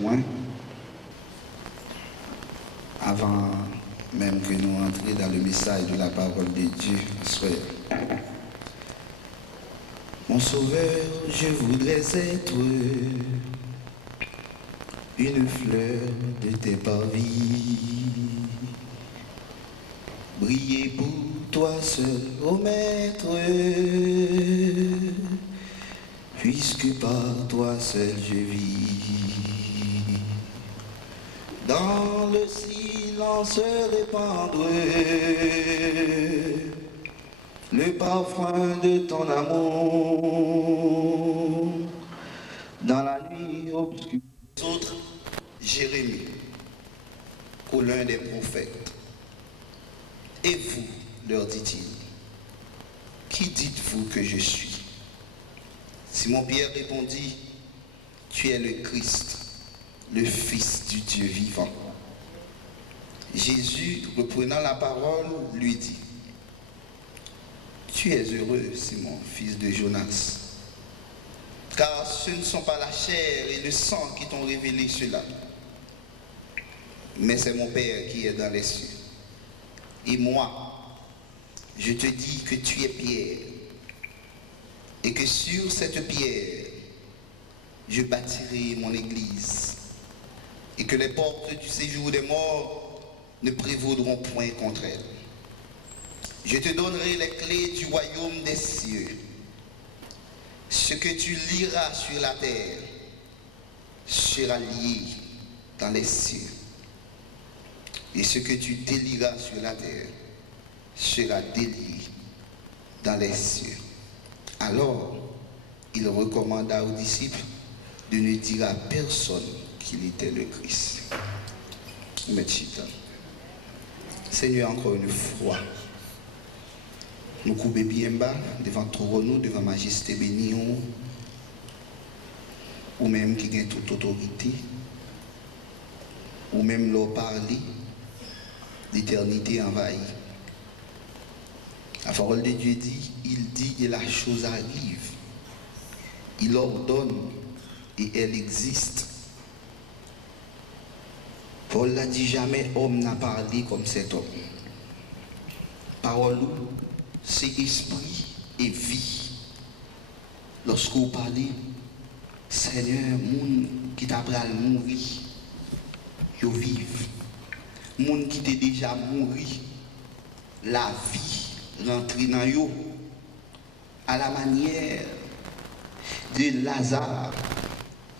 moi, avant même que nous entrions dans le message de la parole de Dieu, soit. Mon sauveur, je voudrais être une fleur de tes parvis, briller pour toi seul, ô Maître, puisque par toi seul je vis. Dans le silence répandre le parfum de ton amour, dans la nuit obscure. Les autres, Jérémie, ou l'un des prophètes. Et vous, leur dit-il, qui dites-vous que je suis? Simon-Pierre répondit, tu es le Christ, le Fils du Dieu vivant. Jésus, reprenant la parole, lui dit, tu es heureux, Simon, fils de Jonas, car ce ne sont pas la chair et le sang qui t'ont révélé cela, mais c'est mon Père qui est dans les cieux. Et moi, je te dis que tu es Pierre, et que sur cette pierre, je bâtirai mon église, et que les portes du séjour des morts ne prévaudront point contre elle. Je te donnerai les clés du royaume des cieux. Ce que tu liras sur la terre sera lié dans les cieux. Et ce que tu délieras sur la terre sera délié dans les cieux. Alors, il recommanda aux disciples de ne dire à personne qu'il était le Christ. Seigneur, encore une fois, nous coupons bien bas devant trône, devant majesté bénie, ou même qui gagne toute autorité, ou même leur parler, l'éternité envahie. La parole de Dieu dit, il dit et la chose arrive. Il ordonne et elle existe. Paul l'a dit, jamais homme n'a parlé comme cet homme. Parole, c'est esprit et vie. Lorsque vous parlez, Seigneur, moun qui t'a pris à mourir, yo vive. Moun qui t'est déjà mouru, la vie rentre dans yo. À la manière de Lazare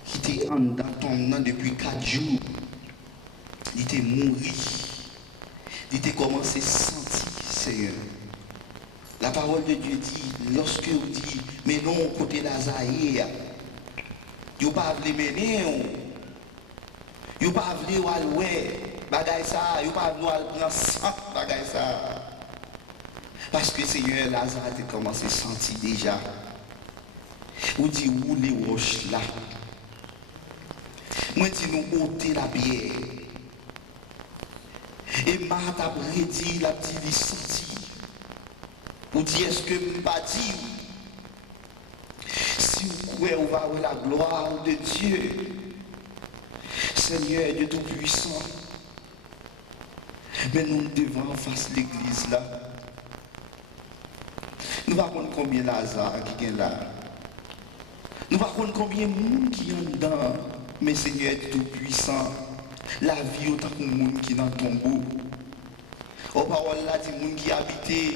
qui était dans ton nom depuis 4 jours. Il était mouru. Il était commencé à sentir, Seigneur. La parole de Dieu dit, lorsque vous dites, mais non, côté Lazare, vous ne pas voulu mener, vous ne pas voulu aller, bagay ça, vous ne pas voulu prendre sang, bagay ça. Parce que Seigneur, Lazare a commencé à sentir déjà. Vous dites, où les roches là? Moi, dis nous ôter la bière. Et Marthe a prédit, la petite senti. Vous dites, est-ce que je ne pas dire? Si vous croyez, vous va avoir la gloire de Dieu. Seigneur Dieu Tout-Puissant. Mais nous devons face l'église là. Nous ne savons pas combien Lazare qui est là. Nous ne savons pas combien de monde qui est dedans. Mais Seigneur Tout-Puissant, la vie autant que le monde qui est dans le tombeau. Aux paroles là, des gens qui habitaient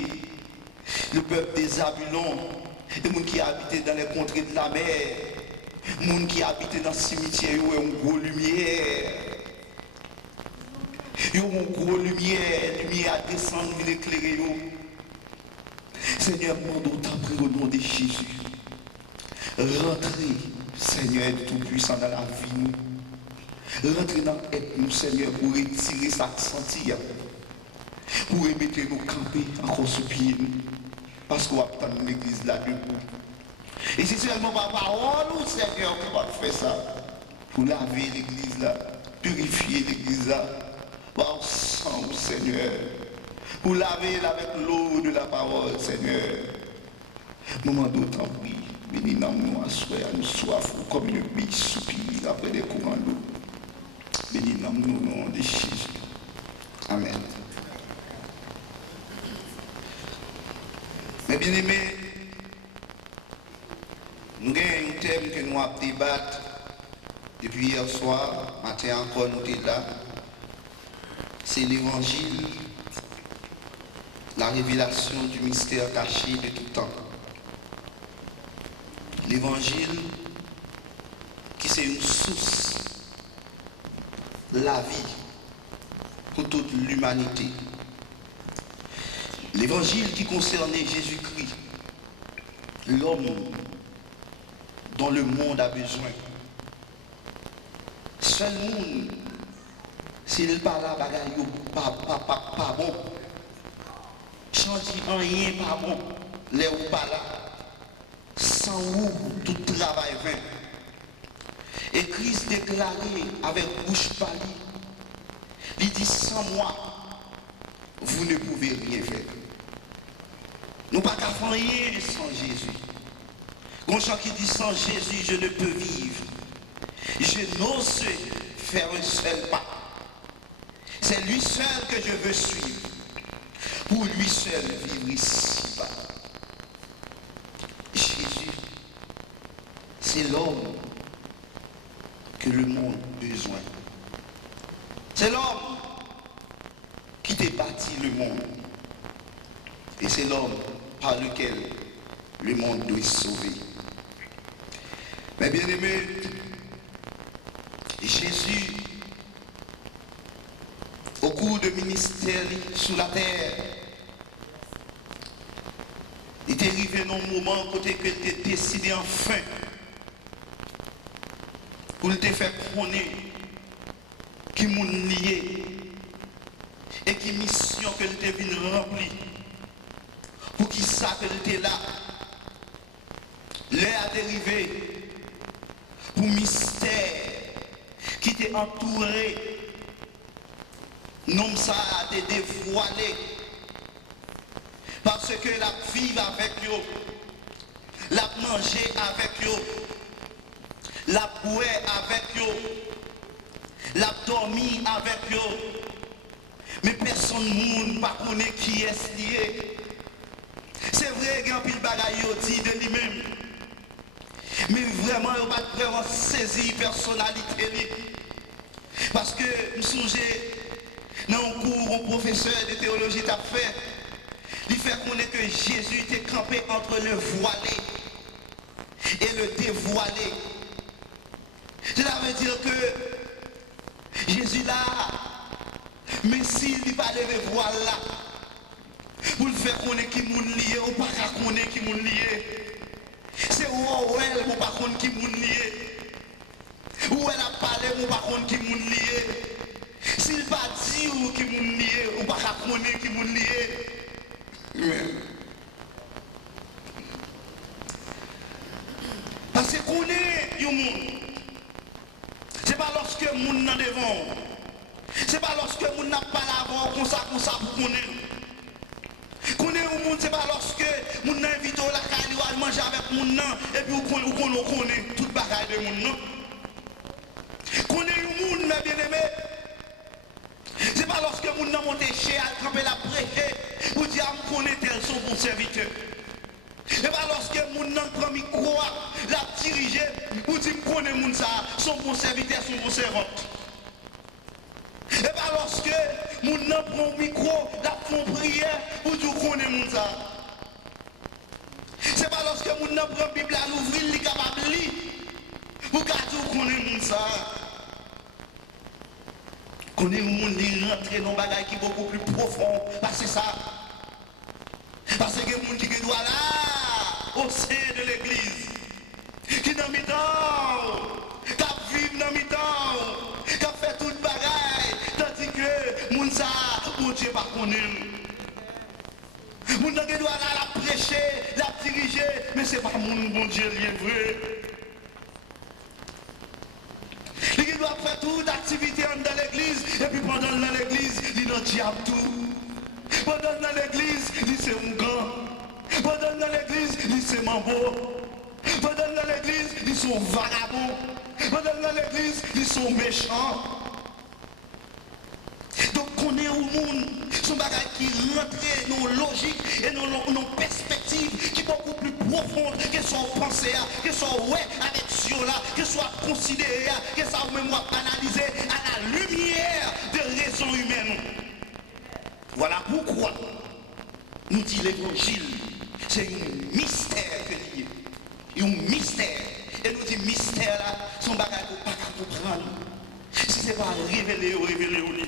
le peuple des Zabulons, des gens qui habitaient dans les contrées de la mer, des gens qui habitaient dans le cimetière, ils ont une grosse lumière. Ils ont une grosse lumière à descendre, il éclairer. Seigneur, mon autant prie au nom de Jésus. Rentrez, Seigneur Tout-Puissant, dans la vie. Rentrez dans nous, Seigneur, pour retirer sa sentir. Pour remettre nos camper encore sous pied. Parce qu'on va prendre l'église là debout. Et c'est seulement par parole, Seigneur, qui va faire ça. Pour laver l'église là, purifier l'église là. Par sang, Seigneur. Pour laver avec l'eau de la parole, Seigneur. Moment d'autant prie. Bénis nous à soif comme une bille soupire après des courants d'eau. dans le nom de Jésus. Amen. Mes bien-aimés, nous avons un thème que nous avons débattu depuis hier soir, matin encore nous sommes là. C'est l'évangile, la révélation du mystère caché de tout temps. L'évangile qui c'est une source, la vie pour toute l'humanité. L'évangile qui concernait Jésus-Christ, l'homme dont le monde a besoin. Seul monde, s'il parle là, bagaille pas bon. Change rien pas bon. Les ou pas là. Sans où tout travail vain. Et Christ déclaré avec bouche pâlie, il dit sans moi, vous ne pouvez rien faire. Nous ne pouvons pas faire rien sans Jésus. Quand chant qui dit sans Jésus, je ne peux vivre. Je n'ose faire un seul pas. C'est lui seul que je veux suivre. Pour lui seul vivre ici-bas. Jésus, c'est l'homme que le monde a besoin. C'est l'homme qui t'a bâti le monde. Et c'est l'homme par lequel le monde doit se sauver. Mais bien aimé, Jésus, au cours de ministère sous la terre, il est arrivé dans un moment côté que tu as décidé enfin pour te faire connaître qui m'a lié et qui mission que tu es venu remplir. Pour qui ça que tu es là. L'air a dérivé pour mystère qui t'est entouré. Non, ça a été dévoilé. Parce que la vivre avec eux, la manger avec eux, la boire avec eux, la dormir avec eux. Mais personne ne pas connaît qui est lié. C'est vrai qu'il y a un pile bagaille dit de lui-même. Mais vraiment, il va vraiment saisir la personnalité. Parce que, je me souviens, dans un cours, un professeur de théologie t'a fait, il fait connaître que Jésus était campé entre le voilé et le dévoilé. Cela veut dire que Jésus là, mais s'il n'est pas levé voile là, pour le faire connaître qui moun lié, ou pas connaître qui moun lié. C'est où elle, ou pas connaître qui moun lié. Où elle a parlé, ou pas connaître qui moun lié. S'il pas dit ou qui moun lié, ou pas connaître qui moun lié. Parce que connaître yon moun. C'est pas lorsque moun nan devant. C'est pas lorsque moun n'a pas l'avant comme ça pour connaître. Connaître au monde, c'est pas lorsque moun n'a invité la caille ou à manger avec moun nan et puis on connaît toute bagaille de moun nan. Connaître au monde, mes bien-aimés. C'est pas lorsque moun n'a monté chez à camper la prêcher pour dire à me connaître tel son bon serviteur. C'est pas lorsque moun n'a prend micro la diriger pour dire me connaître moun ça, son bon serviteur, son bon servante. Et pas lorsque moun nan prend un micro, la font prière pour dire qu'on est moun ça. C'est pas lorsque moun nan prend Bible à l'ouvrir, il est capable de lire pour dire qu'on est moun ça. Qu'on est moun qui rentre dans un bagage qui est beaucoup plus profond. Parce que ça. Parce que moun qui doit là, au sein de l'église, qui dans mi-temps, qui vivent dans mi-temps, qui fait toute bagaille, tandis que moun ça, mon Dieu pas connaît. Moun qui doit là la prêcher, la diriger, mais c'est pas moun bon Dieu lié vrai. Il doit faire toute activité dans l'église, et puis pendant dans l'église, il est dans le diable tout. Pendant dans l'église, il c'est un gant. Pendant dans l'église, il c'est mambo. Pendant dans l'église, ils sont vagabonds. Pendant dans l'église, ils sont méchants. au monde. Son bagage qui rentre dans nos logiques et dans nos perspectives qui sont beaucoup plus profondes que soit pensée, que soit ouais avec Dieu là, que soit considéré, que soit même analysé à la lumière de raisons humaines. Voilà pourquoi nous dit l'évangile, c'est un mystère que lié. Un mystère. Et nous dit mystère là, son bagage qu'on ne peut pas comprendre. Si ce n'est pas révélé au livre.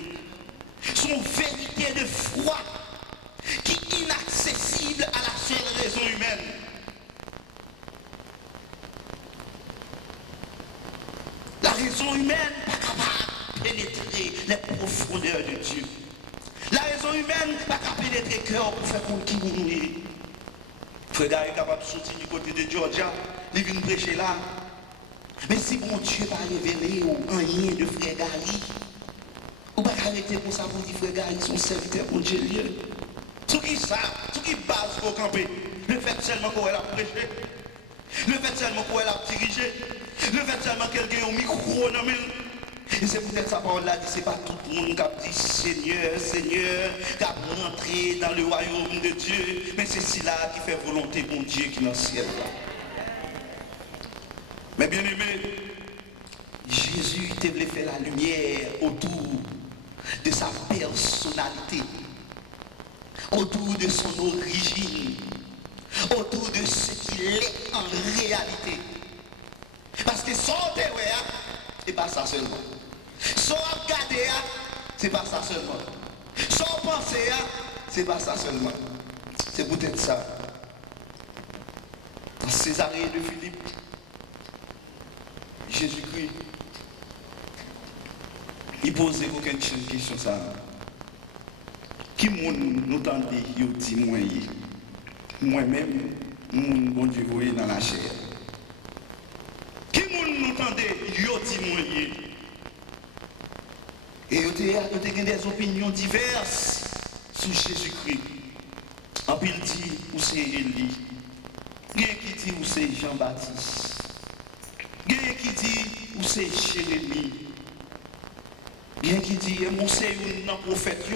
Son vérité de foi qui est inaccessible à la seule raison humaine. La raison humaine n'est pas capable de pénétrer les profondeurs de Dieu. La raison humaine n'est pas capable de pénétrer le cœur pour faire comme qui nous est. Frère est capable de sortir du côté de Georgia, il vient prêcher là. Mais si bon Dieu va révéler un rien de frère Gary, ou pas arrêter pour ça pour dire frère Gary, son serviteur pour Dieu. Tout qui ça, tout qui base pour camper, le fait seulement qu'on a prêché, le fait seulement qu'on a dirigé, le fait seulement qu'elle a un micro dans le. Et c'est peut-être sa parole là, c'est pas tout le monde qui a dit Seigneur, Seigneur, qui a rentré dans le royaume de Dieu, mais c'est cela qui fait volonté de mon Dieu qui est dans le ciel là. Mais bien aimé, Jésus voulait faire la lumière autour de sa personnalité, autour de son origine, autour de ce qu'il est en réalité. Parce que son théorie, c'est pas ça seulement. Son regarder, c'est pas ça seulement. Son penser, c'est pas ça seulement. C'est peut-être ça. Dans Césarée de Philippe, Jésus-Christ, il posait aucune question ça. Qui nous tendait, il dit moi-même, mon bon Dieu voyez dans la chair. Qui nous tendait, il dit moi. Et il y a des opinions diverses sur Jésus-Christ. En pile dit où c'est Élie. Il y a qui dit où c'est Jean-Baptiste. Il y a qui dit où c'est Jérémie. Il y a qui dit mon c'est un prophète. Il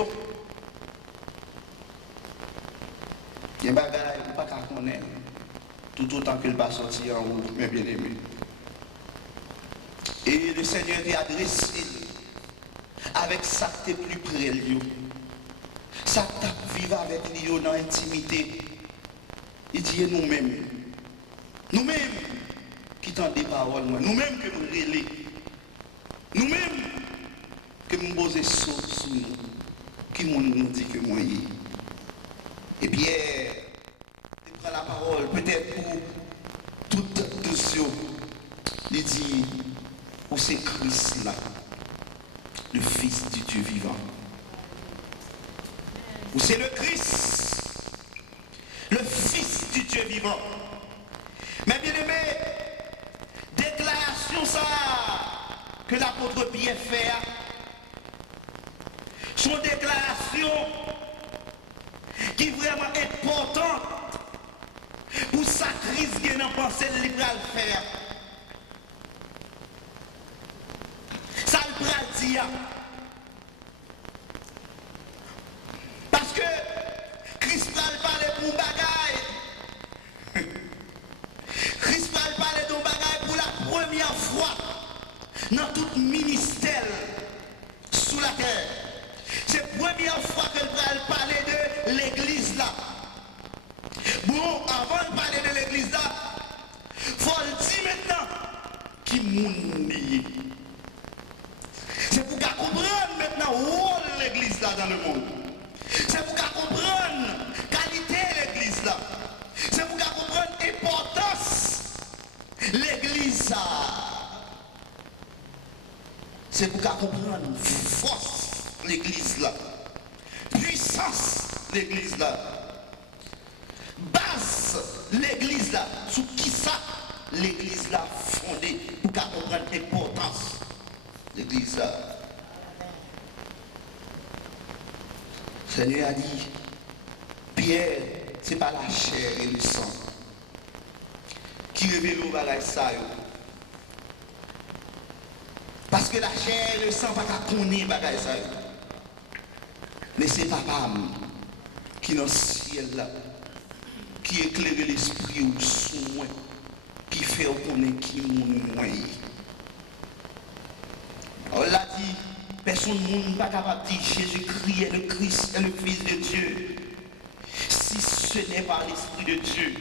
y a des choses qu'on ne peut pas connaître. Tout autant qu'il va sortir en haut, mes bien-aimés. Et le Seigneur est adressé avec ça qui est plus près de lui. Ça qui vivre avec lui dans l'intimité. Il dit nous-mêmes qui tendent des paroles, nous-mêmes que nous relais, nous-mêmes que nous posons sur nous, qui nous dit que moi y. Et Pierre, il prend la parole, peut-être pour toute douceur, il dit, où c'est Christ là, le Fils du Dieu vivant. Où c'est le Christ, le Fils du Dieu vivant. Mais bien aimé, déclaration ça que l'apôtre Pierre fait, son déclaration qui est vraiment importante pour sa crise qui est dans la pensée libérale faire. Ça le bras dire. Parce que Christ parle pour bagaille. Christ parle de bagaille pour la première fois dans tout ministère sous la terre. C'est la première fois que le parler de l'église là. Bon, avant de parler de l'église là, il faut le dire maintenant qui moun. C'est pour qu'on comprenne maintenant où l'église là dans le monde. C'est pour qu'on comprenne la qualité de l'église là. C'est pour qu'on comprenne l'importance de l'église là. C'est pour qu'on comprenne la force de l'église là. Puissance de l'église là. Base l'église là. Sous qui ça l'église là fondée pour qu'on comprenne l'importance de l'église là. Seigneur a dit, Pierre, ce n'est pas la chair et le sang qui révèlent au bagage ça. Parce que la chair et le sang ne peuvent pas connaître bagage ça. Mais c'est papa qui dans le ciel là, qui éclaire l'esprit ou sous moi, qui fait connaître qui moi. On l'a dit, personne ne va pas capable de dire Jésus-Christ est le Christ, est le Fils de Dieu. Si ce n'est pas l'Esprit de Dieu.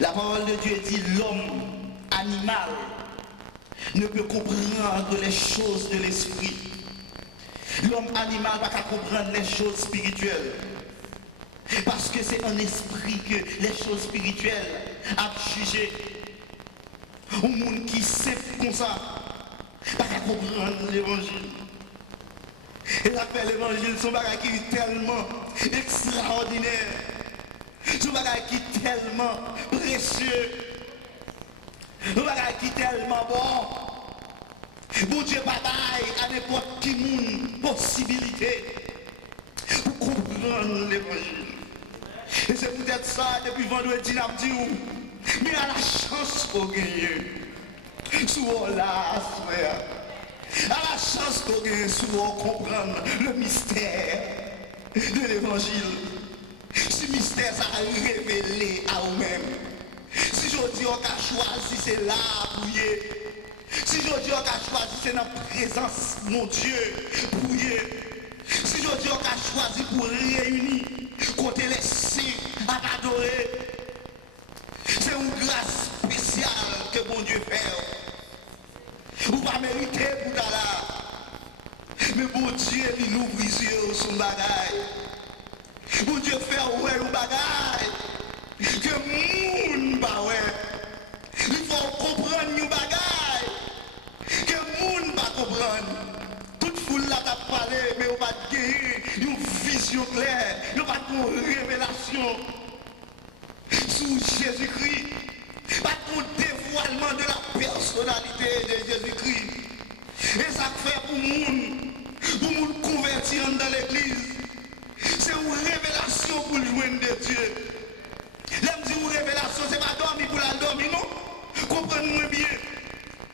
La parole de Dieu dit l'homme animal ne peut comprendre les choses de l'esprit. L'homme animal ne va pas comprendre les choses spirituelles. Parce que c'est un esprit que les choses spirituelles a jugé. Un monde qui sait comme ça, pas qu'à comprendre l'évangile. Et l'appel l'évangile, son bagage qui est tellement extraordinaire. Son bagage qui est tellement précieux. Son bagage qui est tellement bon. Bon Dieu bataille à n'importe qui monde possibilité pour comprendre l'évangile. Et c'est peut-être ça, depuis vendredi, n'a dit, mais à la chance qu'on gagne. Souvent là, frère. À la chance qu'on gagne, souvent comprendre le mystère de l'évangile. Ce mystère, ça a révélé à vous-même. Si je dis on a choisi, c'est là pour y. Si je dis on a choisi, c'est dans la présence de mon Dieu pour y. Si je dis on a choisi pour réunir, côté les saints à adorer, c'est une grâce spéciale que mon Dieu fait. Vous ne pas mériter pour là. Mais mon Dieu, il nous brise son bagaille. Mon Dieu fait ouais un bagaille. Que moun ba ouais. Il faut comprendre nos bagaille. Que moun ba comprendre. Toute foule là t'a parlé, mais on va gagner une vision claire. On va une révélation sur Jésus-Christ. Pas de dévoilement de la personnalité de Jésus-Christ. Et ça fait pour moun convertir dans l'église. C'est une révélation pour le joindre de Dieu. L'aime dit une révélation, c'est pas dormir pour la dormir, non? Comprenez-moi bien.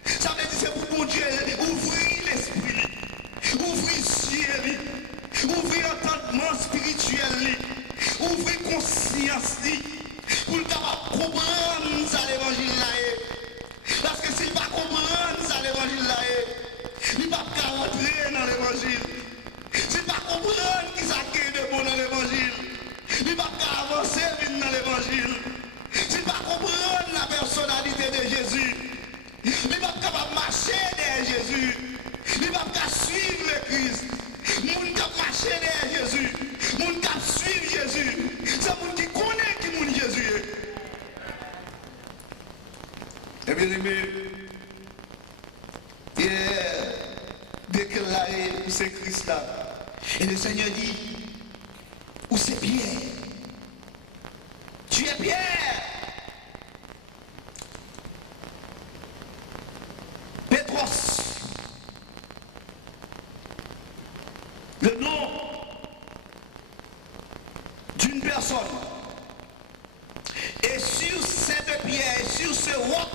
Ça veut dire c'est pour mon Dieu ouvrir l'esprit, ouvrir les yeux, ouvrir l'entendement spirituel, ouvrir conscience, pour le comprendre ça l'évangile là. Parce que s'il ne va pas comprendre ça l'évangile là, il ne va pas rentrer dans l'évangile. S'il ne va pas comprendre qui s'accueille de bon dans l'évangile, il ne va pas avancer dans l'évangile. S'il ne va pas comprendre la personnalité de Jésus, il ne va pas capable de marcher derrière Jésus. Il ne va pas suivre le Christ. Moun qui marcher derrière Jésus. Moun qui suivre Jésus. C'est moun qui connaît qui moun Jésus est. Et bien aimé, déclaré pour ce Christ là. Et le Seigneur dit, où c'est Pierre? Tu es Pierre. Pétros. Le nom d'une personne. Et sur cette pierre, sur ce roc,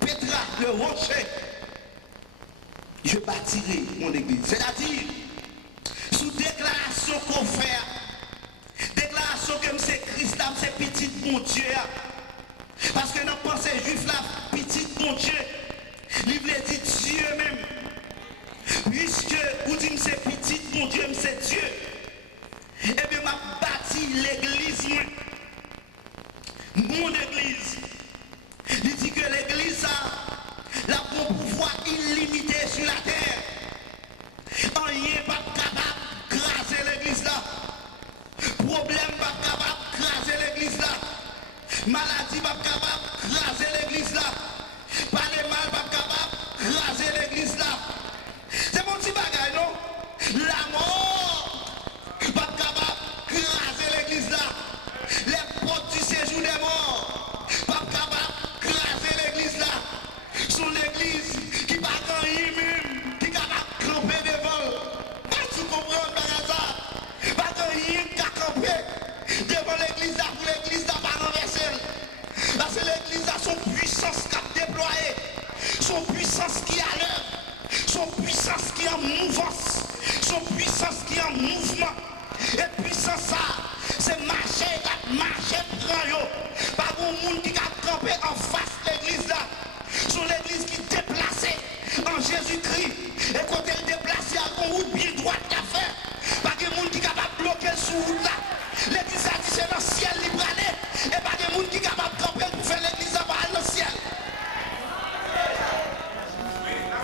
Pétra, le rocher, je bâtirai mon église. C'est-à-dire, sous déclaration qu'on fait, déclaration que c'est Christ, c'est petit mon Dieu. Parce que dans la pensée juive, là, petit mon Dieu, il voulait dire Dieu même. Puisque vous dites c'est petit mon Dieu, c'est Dieu. Et bien, m'a bâti l'église, mon église. Il dit que l'église a un pouvoir illimité sur la terre. Rien pas capable de craser l'église là. Problème pas capable de craser l'église là. Maladie pas capable de craser l'église là. Pas de mal pas capable de craser l'église là. C'est mon petit bagage, non? La mort pas capable de craser l'église là. Les portes du séjour des morts pas capable de craser l'église là. Son église qui pas quand même, qui est capable de camper devant. Pas tu comprends par hasard. Pas quand rien qui a campé devant l'église là pour l'église là pas renverser. Parce que l'église a son puissance qui a déployé, son puissance qui est à l'œuvre, son puissance qui est en mouvance, son Jésus-Christ, et quand elle déplace à une route bien droite qu'a fait, pas de monde qui est capable de bloquer sous route là. L'église a dit c'est dans le ciel libre aller, et pas de monde qui est capable de camper pour faire l'église dans le ciel.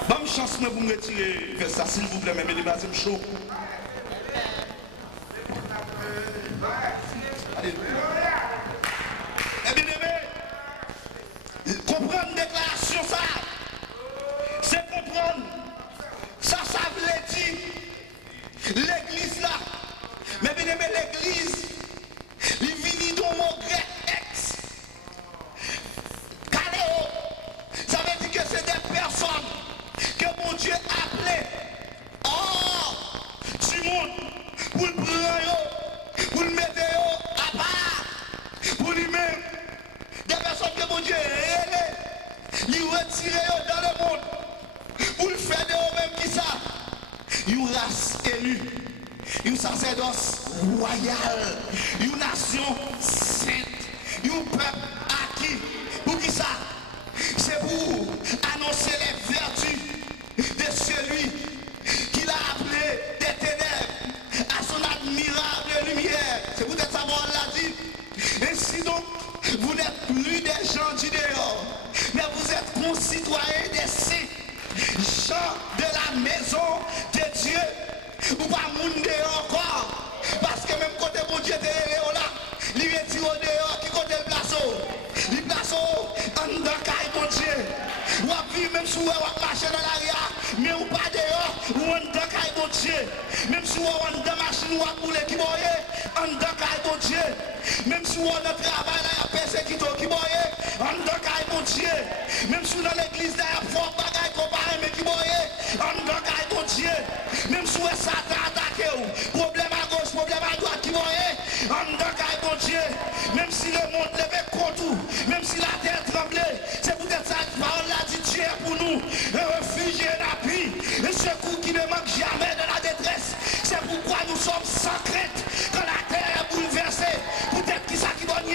Bonne chance pour me retirer vers ça, s'il vous plaît, mais les bases chaud. Eh bien, comprendre déclaration ça, c'est comprendre. Ça veut dire l'église là. Mais bien aimé, l'église, il vient dans mon grec ex. Caléo, ça veut dire que c'est des personnes que mon Dieu a appelées hors du monde pour le prendre, pour le mettre à part, pour lui-même. Des personnes que mon Dieu a relais, lui retirer dans le monde, pour le faire de eux-mêmes qui ça. Une race élue, une sacerdoce royale, une nation sainte, un peuple acquis. Pour qui ça? C'est pour annoncer les vertus de celui qui l'a appelé des ténèbres à son admirable lumière. C'est peut-être ça qu'on l'a dit. Ainsi donc, vous n'êtes plus des gens du dehors, mais vous êtes concitoyens des saints, gens de la maison de Dieu, ou pas monde dehors encore. Parce que même côté mon Dieu est là, il est tiré au dehors, qui côté le place. Il place en dedans, mon Dieu. Ou à vivre même si vous marchez dans l'arrière, mais ou pas dehors, ou en dedans, mon Dieu. Même si vous en dedans, machine ou à couler qui boye, en dedans, mon Dieu. Même si vous en travail, là, il y a persécuté qui boye, en dedans, mon Dieu. Même si vous dans l'église, là, il y a fort bagaille comparé, mais qui boye, en dedans, mon Dieu. Même si vous Satan attaqué, problème à gauche, problème à droite qui boye, en dedans, mon Dieu. Même si le monde levait contre vous, même si la terre tremblait, c'est peut-être ça que parole là dit Dieu est pour nous, un refuge et un appui, un secours qui ne manque jamais de la détresse. C'est pourquoi nous sommes sans crainte quand la terre est bouleversée. Peut-être qui ça qui donne,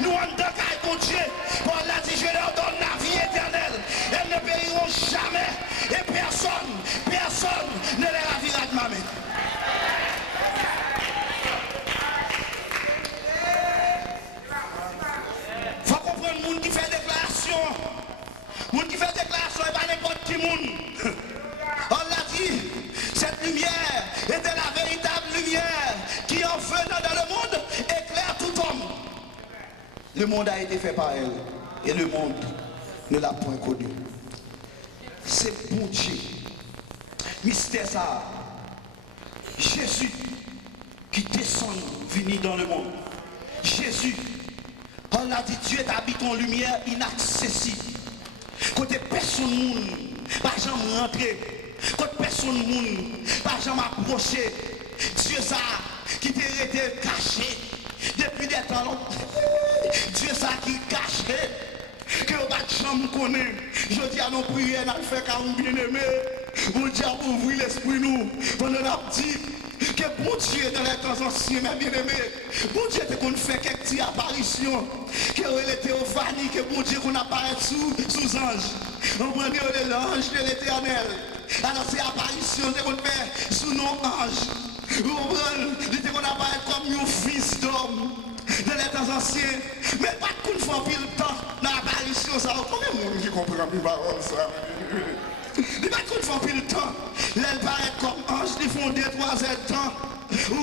nous en dedans, mon Dieu. Paul l'a dit, je leur donne la vie éternelle. Elles ne périront jamais. Et personne ne les ravira de ma main. Faut comprendre le monde qui fait déclaration. Le monde qui fait déclaration et pas n'importe qui monde. On l'a dit, cette lumière était la véritable lumière qui en venant dans le monde éclaire tout homme. Le monde a été fait par elle et le monde ne l'a point connu. C'est bon Dieu. Mystère ça. Jésus qui descend venu dans le monde. Jésus. On a dit Dieu habite en lumière inaccessible. Côté personne monde, pas jamais rentrer. Côté personne monde, pas jamais approcher. Dieu ça qui t'est été caché depuis des temps longs. Dieu ça qui caché. Que vous ne jamais connaître. Je dis à nos prières, nous fait car nous bien aimé. Mon Dieu a ouvert l'esprit nous. Pendant la dit que bon Dieu dans les temps anciens, mes bien-aimés, bon Dieu qu'on fait quelques petites apparitions, que elle était au Théophanie, que bon Dieu qu'on apparaît sous ange. On prend l'ange de l'éternel. Alors c'est apparition qu'on fait sous nos anges. On prend qu'on apparaît comme un fils d'homme. De les temps anciens, mais pas qu'une fois pile le temps dans l'apparition, ça. Combien de monde qui comprend plus parole ça? Mais pas qu'une fois pile le temps, les paraît comme ange, ils font 2-3 heures de temps. Ou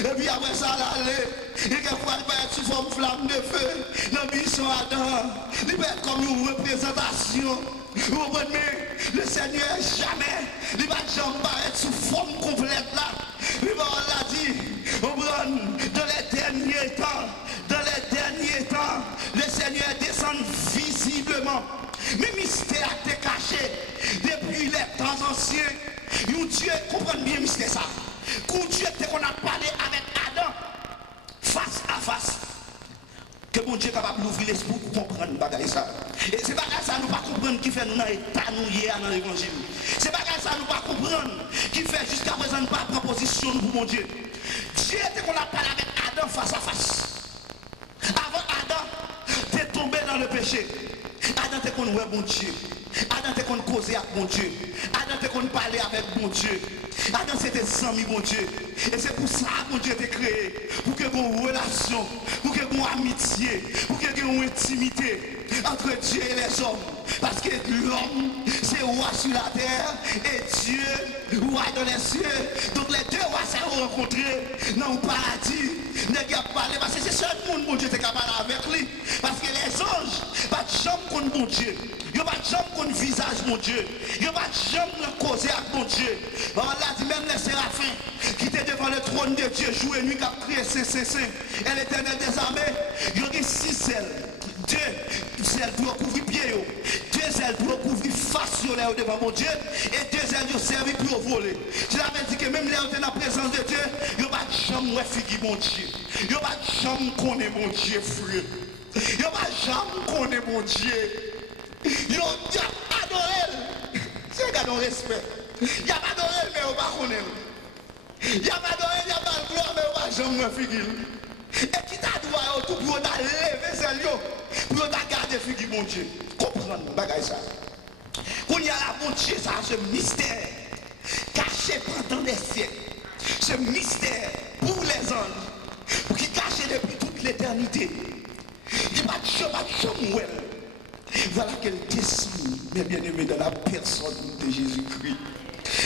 et puis après ça, l'aller, et quelquefois, il peut être sous forme flamme de feu, le buisson Adam, il peut être comme une représentation. Mais le Seigneur jamais, il va jamais paraître sous forme complète là. Il va l'a dit, dans les derniers temps, le Seigneur descend visiblement. Mais mystère était caché depuis les temps anciens. Un Dieu, comprenez bien mystère ça. Quand Dieu qu'on a parlé avec Adam, face à face. Que mon Dieu est capable d'ouvrir l'esprit pour comprendre ça. Et c'est pas ça nous pas comprendre qui fait nous dans l'état nous hier dans l'évangile. C'est pas ça nous pas comprendre qui fait jusqu'à présent pas proposition pour mon Dieu. Dieu était qu'on a parlé avec Adam face à face. Avant Adam, t'es tombé dans le péché. Adam était qu'on ouais bon Dieu. Adam Adam te qu'on causer avec mon Dieu. Adam te qu'on parler avec mon Dieu. Adam c'était sans mon Dieu. Et c'est pour ça que mon Dieu t'a créé. Pour que vous ayez une relation, pour que vous ayez une amitié, pour que vous ayez une intimité entre Dieu et les hommes. Parce que l'homme, c'est roi sur la terre et Dieu, roi dans les cieux. Donc les deux rois s'est rencontrés dans le paradis. Ne pas parler parce que c'est seul monde mon Dieu est capable avec lui. Parce que les anges, pas de jambe contre mon Dieu. Il n'y a pas de jambe contre visage mon Dieu. Il n'y a pas de jambe causer avec mon Dieu. Allah dit même les séraphins qui étaient devant le trône de Dieu, jour et nuit, qui a crié Saint. Et l'éternel des armées, il y a 6 ailes. 2 ailes pour couvrir pied, 2 ailes pour couvrir face devant mon Dieu, et 2 ailes pour servir pour voler. Je l'avais dit que même là où tu es dans la présence de Dieu, il n'y a pas de chambre où figure mon Dieu. Il n'y a pas de chambre qu'on est mon Dieu, frère. Il n'y a pas de chambre qu'on est mon Dieu. Il y a adoré. C'est un cadeau respect. Il y a pas adoré, mais on va connaître. Il n'y a pas adoré, il n'y a pas de gloire, mais on va jamais figure. Et qui t'a droit tout pour lever celle pour garder figure mon Dieu. Comprendre bagaille ça. Qu'on y a la mon Dieu ça, ce mystère caché pendant les siècles. Ce mystère pour les anges, pour qui caché depuis toute l'éternité. Il n'y a pas de chambre. Voilà qu'elle descend, mes bien-aimés, dans la personne de Jésus-Christ.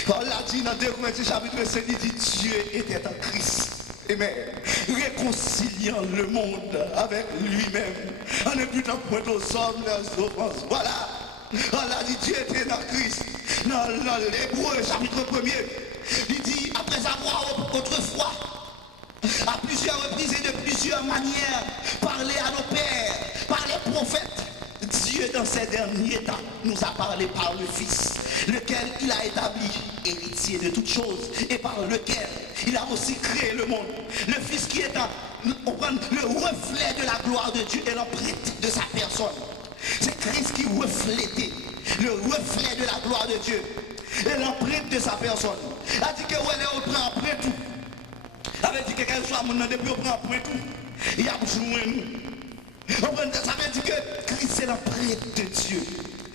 On l'a dit dans 2 Corinthiens chapitre 5, il dit Dieu était en Christ. Amen. Réconciliant le monde avec lui-même. En imputant point aux hommes leurs offenses. Voilà. On l'a dit Dieu était dans Christ. Dans l'Hébreu chapitre 1er. Il dit après avoir autrefois, à plusieurs reprises et de plusieurs manières, parlé à nos pères, par les prophètes. Dieu dans ces derniers temps nous a parlé par le Fils, lequel il a établi héritier de toutes choses et par lequel il a aussi créé le monde. Le Fils qui est le reflet de la gloire de Dieu et l'empreinte de sa personne. C'est Christ qui reflétait le reflet de la gloire de Dieu et l'empreinte de sa personne. Il a dit que on prend après tout. Il avait dit que quel soit mon nom depuis on prend après tout. Il a besoin de nous. Ça veut dire que Christ c'est l'empreinte de Dieu.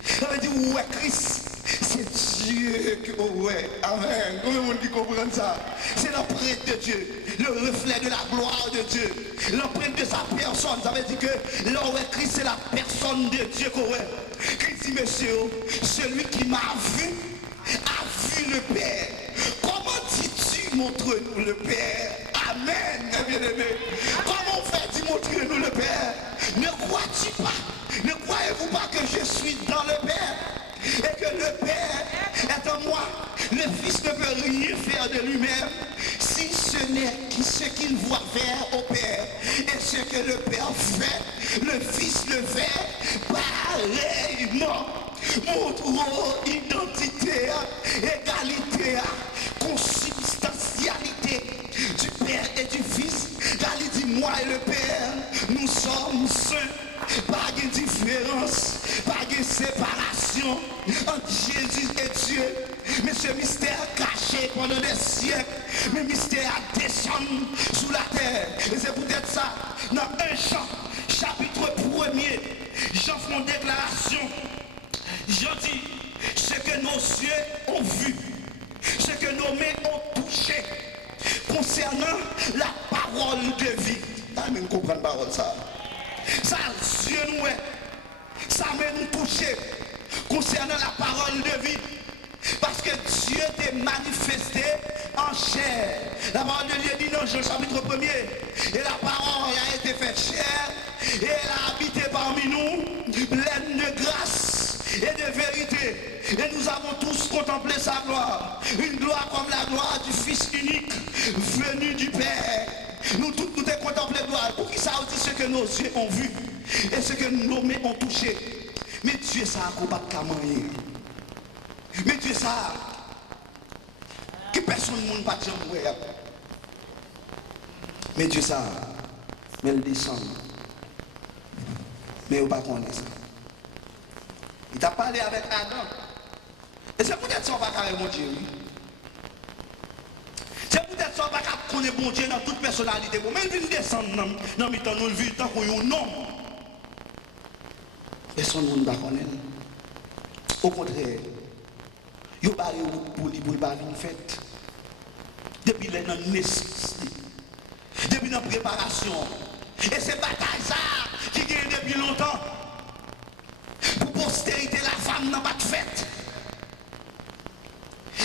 Ça veut dire ouais Christ c'est Dieu que ouais. Amen. Comment on dit comprendre ça? C'est l'empreinte de Dieu, le reflet de la gloire de Dieu, l'empreinte de sa personne. Ça veut dire que là ouais Christ c'est la personne de Dieu que ouais. Christ dit monsieur, celui qui m'a vu a vu le Père. Comment dis-tu montre-nous le Père? Amen, bien-aimé. Comment on fait dit montrez-nous le Père? Ne crois-tu pas? Ne croyez-vous pas que je suis dans le Père? Et que le Père est en moi? Le Fils ne peut rien faire de lui-même si ce n'est ce qu'il voit faire au Père. Et ce que le Père fait, le Fils le fait pareillement. Montrons identité, égalité, consubstantialité du Père et du Fils. Car il dit moi et le Père, nous sommes saints, pas de différence, pas de séparation entre Jésus et Dieu. Mais ce mystère caché pendant des siècles, le mystère descend sous la terre. Et c'est peut-être ça, dans 1 Jean, chapitre 1er, Jean fait une déclaration. Jean dit, ce que nos yeux ont vu, ce que nos mains ont touché, concernant la parole de vie. T'as même compris la parole ça. Ça, Dieu nous est, ça m'a nous touché, concernant la parole de vie. Parce que Dieu t'est manifesté en chair. La parole de Dieu dit dans Jean chapitre 1er. Et la parole a été faite chair. Et elle a habité parmi nous, pleine de grâce et de vérité. Et nous avons tous contemplé sa gloire. Une gloire comme la gloire du Fils unique, venu du Père. Nous tous nous avons contemplé la gloire. Pour qui ça dit ce que nos yeux ont vu et ce que nos mains ont touché. Mais Dieu ça a combattu qu'à manger. Mais Dieu ça, que personne ne pas dire. Mais Dieu ça, mais il descend. Mais il ne pas connaître ça. Il t'a parlé avec Adam. Et c'est peut-être ça qu'on va carrer mon Dieu. C'est peut-être ça qu'on va connaître mon Dieu dans toute personnalité. Même si il descend dans le temps, nous le vivons tant qu'on y a un nom. Personne ne va connaître. Au contraire, il y a une route pour lui, pour le pas venir fait. Depuis les naissances, depuis la préparation. Et c'est bataille ça qui gagne depuis longtemps. Pour postérité, la femme n'a pas de fête.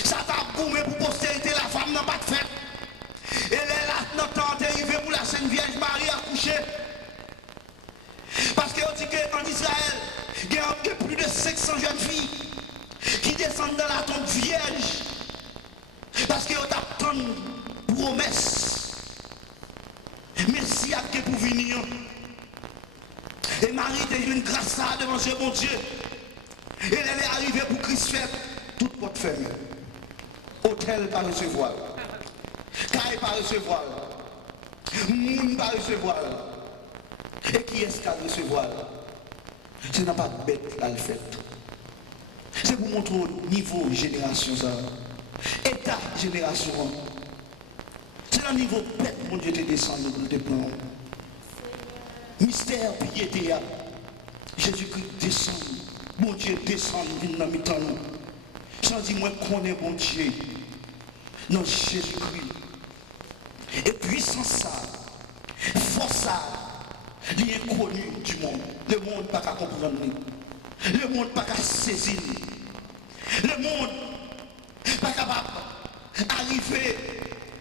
Ça t'a goumé pour postérité, la femme n'a pas de fête. Et là, notre temps est arrivé pour la Sainte Vierge Marie accoucher. Parce qu'on dit qu'en Israël, il y a plus de 500 jeunes filles qui descendent dans la tombe vierge. Parce qu'ils attendent une promesse. Merci à Dieu pour venir. Et Marie était une grâce à devant ce bon Dieu. Et elle est arrivée pour Christ faire toute porte fermée. Hôtel pas recevoir. Caille pas recevoir. Moun pas recevoir. Et qui est-ce qu'à recevoir? Ce n'est pas bête là le fait. C'est pour montrer au niveau génération ça. État génération. C'est le niveau bête mon Dieu te descend pour te prendre. Mystère piété. Jésus-Christ descend. Mon Dieu descend dans le temps. Sans dire moi connais mon Dieu. Non Jésus-Christ. Et puissance ça. Force ça. L'inconnu du monde. Le monde n'a pas comprendre. Le monde n'a pas saisir. Le monde n'est pas capable d'arriver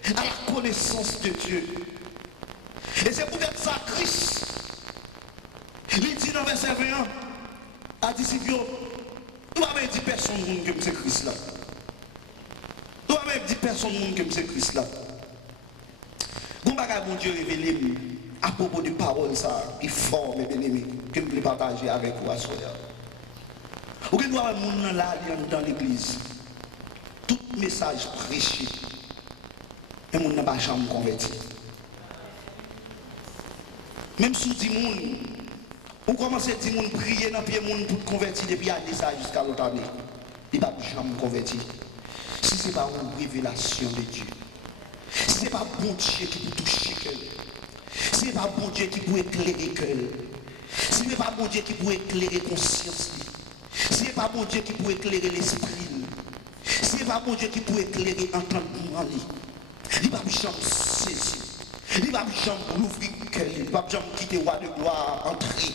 à la connaissance de Dieu. Et c'est peut-être ça Christ. Il dit dans verset 21 à disciples, nous n'avons dit personne que c'est Christ là. Nous n'avons dit personne que c'est Christ là. Bon bagage mon Dieu révélé à propos de paroles ça, il fort mes bien-aimés, que je voulais partager avec vous à ce soir. Ou que nous avons un monde là dans l'église. Tout message prêché. Et mon n'a pas jamais converti. Même si dit moun, on commence à dire moun prier dans pied moun pour convertir depuis aller ça jusqu'à l'autre année. Il va jamais convertir. Si ce n'est pas une révélation de Dieu. Si ce n'est pas bon Dieu qui peut toucher qu'elle. Si ce n'est pas bon Dieu qui peut éclairer qu'elle. Si ce n'est pas bon Dieu qui peut éclairer conscience. Si ce n'est pas bon Dieu qui peut éclairer l'esprit. Si ce n'est pas bon Dieu qui peut éclairer entendement. Il va jamais saisir. Il va jamais l'ouvrir qu'elle. Il va jamais quitter le roi de gloire entrer.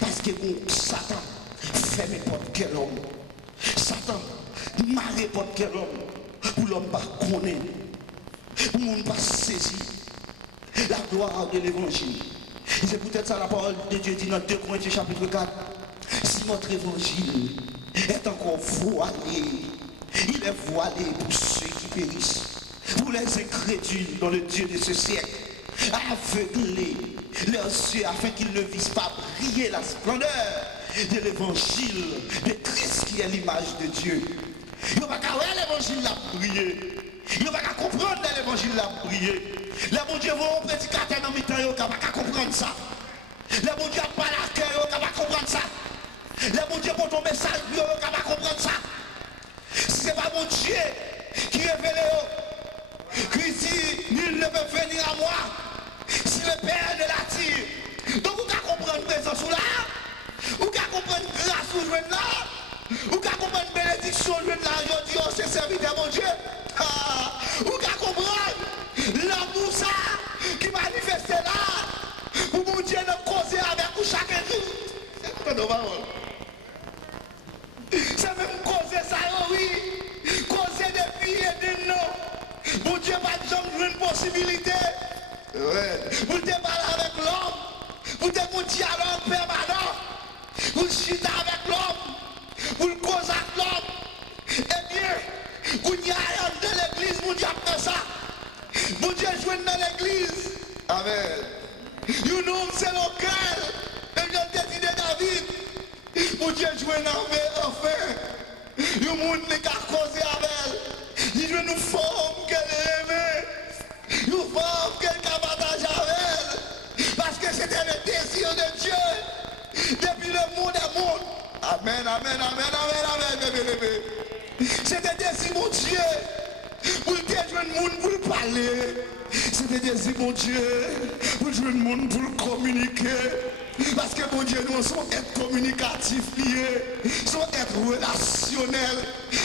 Parce que Satan ferme n'importe quel homme. Satan marre n'importe quel homme. Pour l'homme pas connaître. Pour l'homme pas saisir la gloire de l'évangile. Et c'est peut-être ça la parole de Dieu dit dans 2 Corinthiens chapitre 4. Si notre évangile est encore voilé, il est voilé pour ceux qui périssent, pour les incrédules dans le Dieu de ce siècle, aveugler leurs yeux afin qu'ils ne visent pas briller la splendeur de l'évangile de Christ qui est l'image de Dieu. Il ne va pas voir l'évangile là briller. Il ne va pas comprendre l'évangile là briller. Les bon Dieu vont prédicateur dans le temps, il ne va pas comprendre ça. Les bon Dieu pas la cœur, il ne va pas comprendre ça. Les bon Dieu pour ton message, il ne va pas comprendre ça. Si ce n'est pas mon Dieu qui révèle, Christ dit, nul ne peut venir à moi si le Père ne l'attire. Donc vous pouvez comprendre présence là, vous pouvez comprendre grâce ou jouer là, vous pouvez comprendre bénédiction jouer là, je dis, oh c'est serviteur mon Dieu. Vous pouvez comprendre l'amour ça qui manifeste là, pour mon Dieu nous causer avec vous chaque jour. C'est quoi nos paroles? C'est même causer ça, oui. Causer des filles et des noms. Mon Dieu va jamais une possibilité. Ouais. Vous te parler avec l'homme. Vous te vous dialogue permanent. Vous chutez avec l'homme. Vous le causez avec l'homme. Eh bien, vous n'y allez dans l'église, vous n'y avez ça. Mon Dieu joue dans l'église. Amen. You know, c'est le cœur. Et je te dis de David. Mon Dieu joue dans enfin. You monde qui a causé avec elle. Il veut nous former qu'elle aime. Nous former qu'elle a partagé avec elle. Parce que c'était le désir de Dieu. Depuis le monde est monde. Amen, amen, amen, amen, amen, bébé. C'était le désir mon Dieu. Pour le jouer le monde, pour le parler. C'était le désir mon Dieu. Pour jouer le monde, pour le communiquer. Parce que mon Dieu, nous sommes être communicatifs liés, sont être relationnels.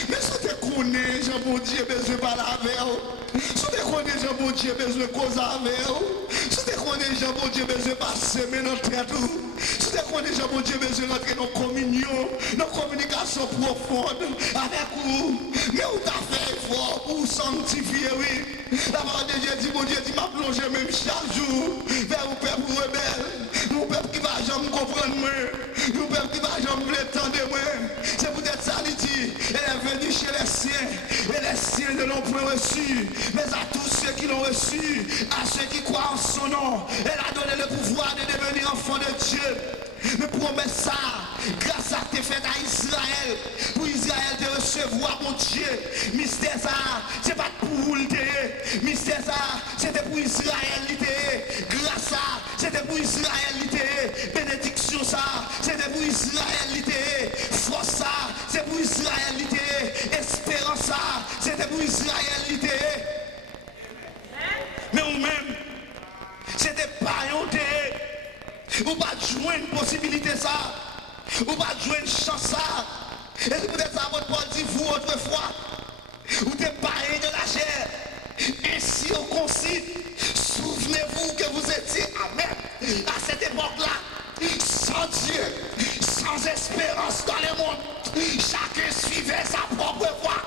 Mais si tu connais, Jean mon Dieu, besoin de parler avec vous. Si tu connais, Jean mon Dieu, besoin de causer avec vous. Si tu connais, Jean mon Dieu, besoin de passer dans tête. Si tu connais, Jean mon Dieu, besoin d'entrer dans communion, dans communication profonde avec vous. Mais vous avez fait effort pour vous sanctifier, oui. La parole de Dieu dit, mon Dieu, dit, m'a plongé même chaque jour vers un peuple rebelle. Mon peuple qui va jamais comprendre moi. Mon peuple qui va jamais m'entendre moi. C'est peut-être ça, il dit. Elle est venue chez les siens. Et les siens ne l'ont point reçu. Mais à tous ceux qui l'ont reçu, à ceux qui croient en son nom, elle a donné le pouvoir de devenir enfant de Dieu. Mais promets ça, grâce à tes fêtes à Israël, pour Israël de recevoir mon Dieu. Mystère ça, c'est pas pour vous le dire. Mystère ça, c'était pour Israël l'idée. Grâce à, c'était pour Israël l'idée. Bénédiction ça, c'était pour Israël l'idée. Force ça, c'est pour Israël l'idée. Espérance ça, c'était pour Israël l'idée. Mais vous-même, c'était pas un thé. Vous pas jouer une possibilité ça. Vous pas jouer une chance ça. Et c'est peut-être ça votre Paul dit vous autrefois. Vous êtes paré de la chair. Ainsi au concile. Souvenez-vous que vous étiez, amen, à cette époque-là, sans Dieu, sans espérance dans le monde. Chacun suivait sa propre voie.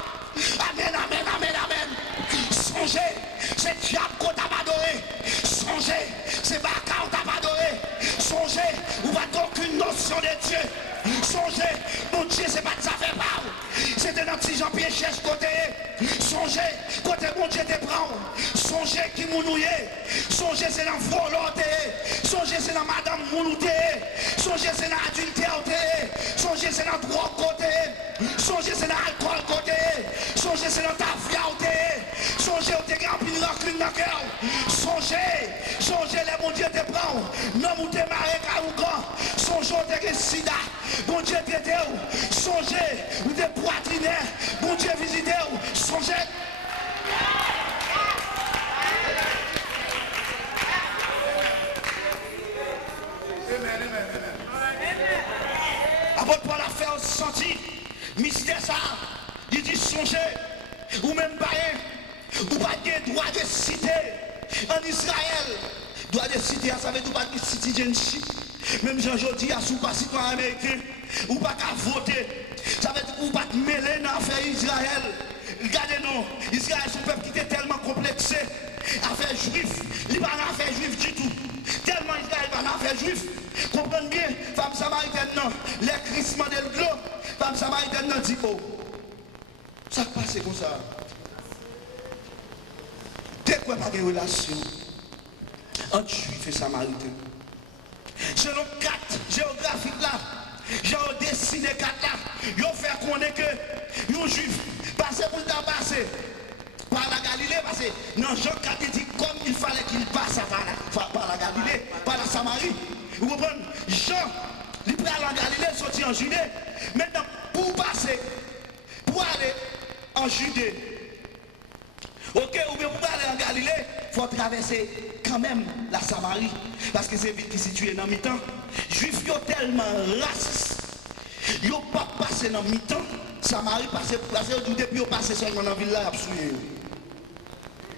Amen, amen, amen, amen. Songez, c'est diable qu'on t'a pas adoré. Songez, c'est Baka qu'on t'a pas adoré. Songez, vous n'avez aucune notion de Dieu. Songez, mon Dieu, c'est pas de ça fait pas. C'était notre petit Jean-Pierre cherche côté. Songez, côté mon Dieu te prend. Songez qui mounouye. Songez, c'est dans volonté. Songez, c'est dans madame mounouté. Songez, c'est dans adultère. Songez, c'est dans droit côté. Songez, c'est dans alcool côté. Songez, c'est dans ta fiauté. Songez, où t'es rempli de rancune dans le cœur. Songez, songez, les mon Dieu te prend. Non, où t'es marré car ou grand. Songez, où t'es sida. Bon Dieu t'aide. Songez, où t'es poitriné. Bon Dieu visité. Songez. Apôtre Paul a fait senti. Mystère ça. Il dit songez. Ou même pas. Ou pas de droit de cité en Israël. Droit de cité, ça veut dire pas de citizenship. Même Jean-Jodi a sous pas citoyen américain. Ou pas qu'à voter. Ça veut dire ou pas de mêler dans l'affaire Israël. Regardez-nous, Israël c'est un peuple qui était tellement complexé. Affaire juif, il va pas affaire juif du tout. Tellement Israël va pas affaire juif. Comprenez bien, femme samaritaine non. Les crissements de l'eau, femme samaritaine non dit oh. Ça passe comme ça. Dès qu'on n'a pas de relation entre juifs et samaritains. Selon 4 géographiques là, j'ai dessiné 4 là, ils ont fait connaître que les juifs passaient pour le temps passer par la Galilée, parce que non, Jean 4 dit comme il fallait qu'il passe par la Galilée, par la Samarie. Vous comprenez? Jean, il prend la Galilée, sorti en Judée. Maintenant, pour passer, pour aller en Judée, ok, ou bien pour aller en Galilée, il faut traverser quand même la Samarie. Parce que c'est une ville qui est située dans le mi-temps. Juifs sont tellement racistes. Ils n'ont pas passé dans le mi-temps. Samarie, parce que depuis qu'ils passé seulement dans la ville là,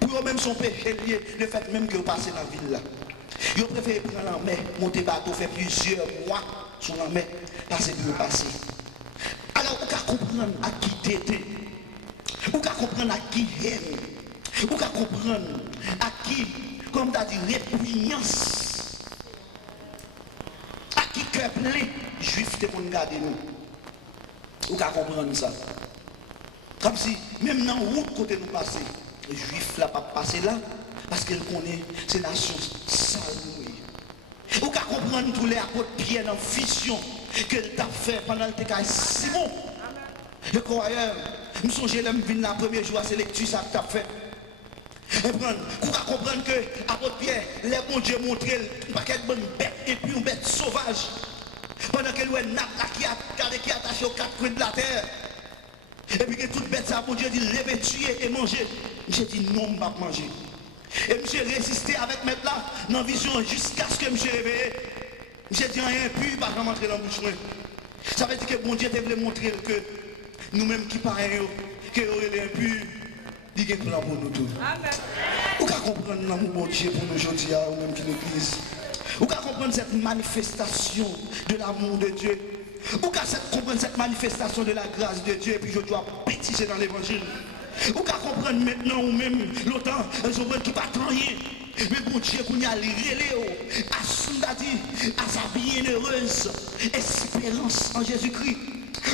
pour eux-mêmes, son péché lié, le fait même qu'ils ont passé dans la ville là. Ils ont préféré prendre la mer, monter bateau, faire plusieurs mois sur la mer, passer pour passer. Alors, on peut comprendre à qui t'étais. On peut comprendre à qui aime. On peut comprendre à qui, comme tu as dit, répugnance. À qui cœur plein, juif, t'es pour nous garder nous. On peut comprendre ça. Comme si, même dans la route côté nous passer, les juifs là pas passer là, parce qu'ils connaissent ces nations sales. On peut comprendre tous les apôtres Pierre dans la vision qu'elle t'a fait pendant le temps Simon. Le croyeur, nous songeons la première jour à ces lectures ça que t'as fait. Et on peut comprendre que l'apôtre Pierre, les bons Dieu montré un paquet de bonnes bêtes et puis une bête sauvage. Pendant que le nappe qui est attaché aux 4 coins de la terre. Et puis que toute bête ça, mon Dieu dit, levez, tuer et manger. J'ai dit non, je ne vais pas manger. Et monsieur résisté avec maintenant dans la vision jusqu'à ce que monsieur réveillé. J'ai dit rien, puis il va pas rentrer dans le bouche. Ça veut dire que bon Dieu voulait montrer que nous-mêmes qui parlons, que nous sommes impurs, il y a un plan pour nous tous. Vous pouvez comprendre l'amour bon Dieu pour nous aujourd'hui, ou même qui l'église. Vous pouvez comprendre cette manifestation de l'amour de Dieu. Vous pouvez comprendre cette manifestation de la grâce de Dieu, et puis je dois pétiser dans l'évangile. Vous pouvez comprendre maintenant, ou même longtemps, elles ont qui pas rien. Mais bon Dieu, qu'on y a les relais, à sa bienheureuse espérance en Jésus-Christ.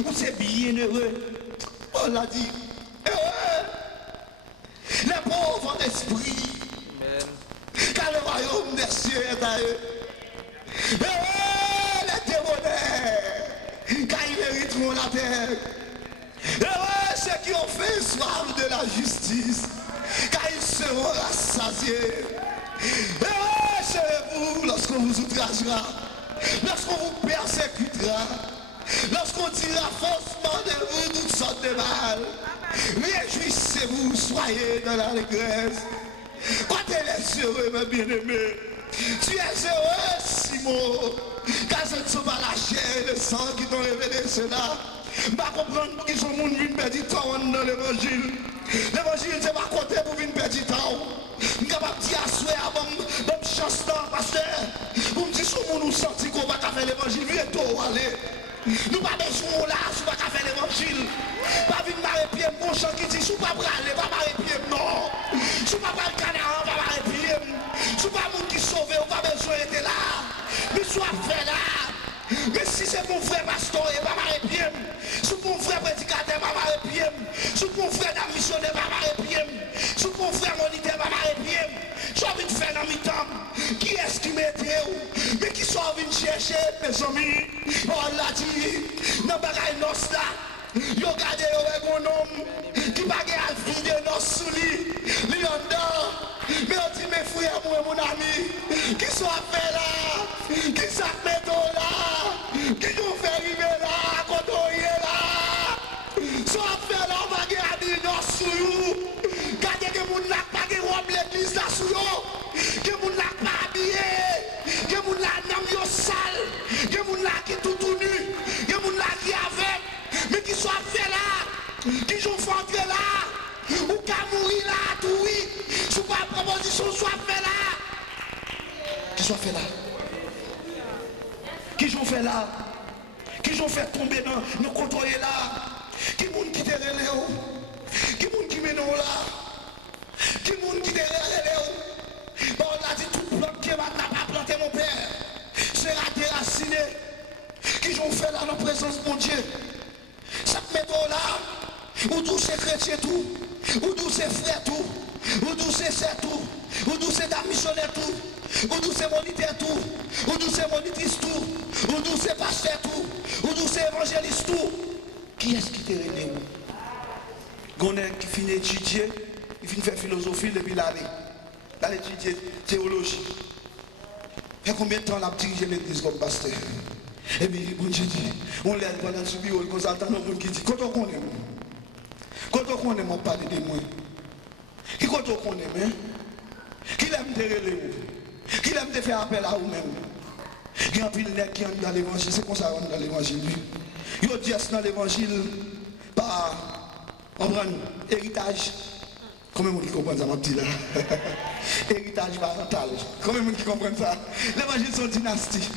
Ou c'est bienheureux. On l'a dit. Les pauvres d'esprit. Car le royaume des cieux est à eux. Les démoniaires. Car ils mériteront la terre. Ceux qui ont fait soif de la justice. Car ils seront rassasiés. Serez-vous lorsqu'on vous outragera, lorsqu'on vous persécutera, lorsqu'on dira faussement de vous toutes sortes de mal. Réjouissez-vous, soyez dans la allégresse. Quand elle est heureux, mes bien-aimés, tu es heureux, Simon, car ce ne sont pas la chair et le sang qui t'ont révélé cela. Pas comprendre qu'ils sont gens qui viennent perdre du temps dans l'évangile. L'évangile, c'est pas côté pour venir perdre du temps. Je suis capable de dire à souhait avant de chance pasteur. Vous me dites, si nous sortir qu'on va faire l'évangile, viens tôt aller. Nous pas besoin là, si on va faire l'évangile. Pas venir marrer pied, mon chant qui dit, si on va aller, pas marrer pied, non. Si on va pas le canard, on va marrer pied. Si on va monde qui sauve, on va besoin d'être là. Mais soit fait là. Mais si c'est mon frère pasteur, il va marrer pied. Si mon frère prédicateur, il va marrer pied. Si mon frère missionnaire, il va marrer pied. Si mon frère moniteur, il va marrer pied. Je envie de faire dans mes temps. Qui est-ce qui m'était où? Mais qui sont venus chercher, mes amis? On l'a dit, dans le bagage nos là. Yo gardé avec mon homme qui bagarre à vie de nos souliers. Mais on dit mes frères, moi et mon ami, qui sont fait là, qui sont fait là, qui ont fait arriver là, quand on est là. Sont fait là, on va garder nos souliers. Gardez que mon n'a pas de robe l'église là sous l'eau. Que mon n'a pas habillé. Que mon n'a pas sale. Que mon n'a qui tout nu. Que mon n'a qui avec. Mais qui soit fait là. Qui sont fait entrer là. Ou qu'à mourir là, tout oui. Sous pas proposition, soit fait là. Qui soit fait là. Qui sont fait là. Qui sont fait tomber dans nos contrôles là. Qui moun qui te relève. Qui moun qui mène là. Qui moun qui te relève. Bon, on a dit tout plante qui n'a pas planté mon père. Sera déraciné. Qui ont fait là dans la présence de mon Dieu. Ça te met là. Ou tous ces chrétiens tout. Ou tous ces frères tout. Ou tous ces sœurs tout. Ou tous ces dames missionnaires tout. Ou tous ces moniteurs tout. Ou tous ces monitrices tout. Ou tous ces pasteurs tout. Ou tous ces évangélistes tout. Qui est-ce qui te relève? Gonnet qui finit d'étudier, il finit de faire philosophie depuis l'année. D'aller étudier théologie. Et combien de temps on a dirigé l'église comme pasteur? Et bien, bon Dieu dit, on lève pendant ce bureau, qu'on s'entend dans le monde qui dit, quand on connaît, quand on connaît, on parle de moi. Qui quand on connaît, qui l'aime de relever, qui l'aime de faire appel à vous-même. Il y a un pile net qui entre dans l'évangile, c'est comme ça qu'on dans l'évangile. Il y a dit dans l'évangile, par héritage. Combien de gens qui comprennent ça, mon petit là? Héritage parental. Combien de gens qui comprennent ça? L'évangile, c'est une dynastie.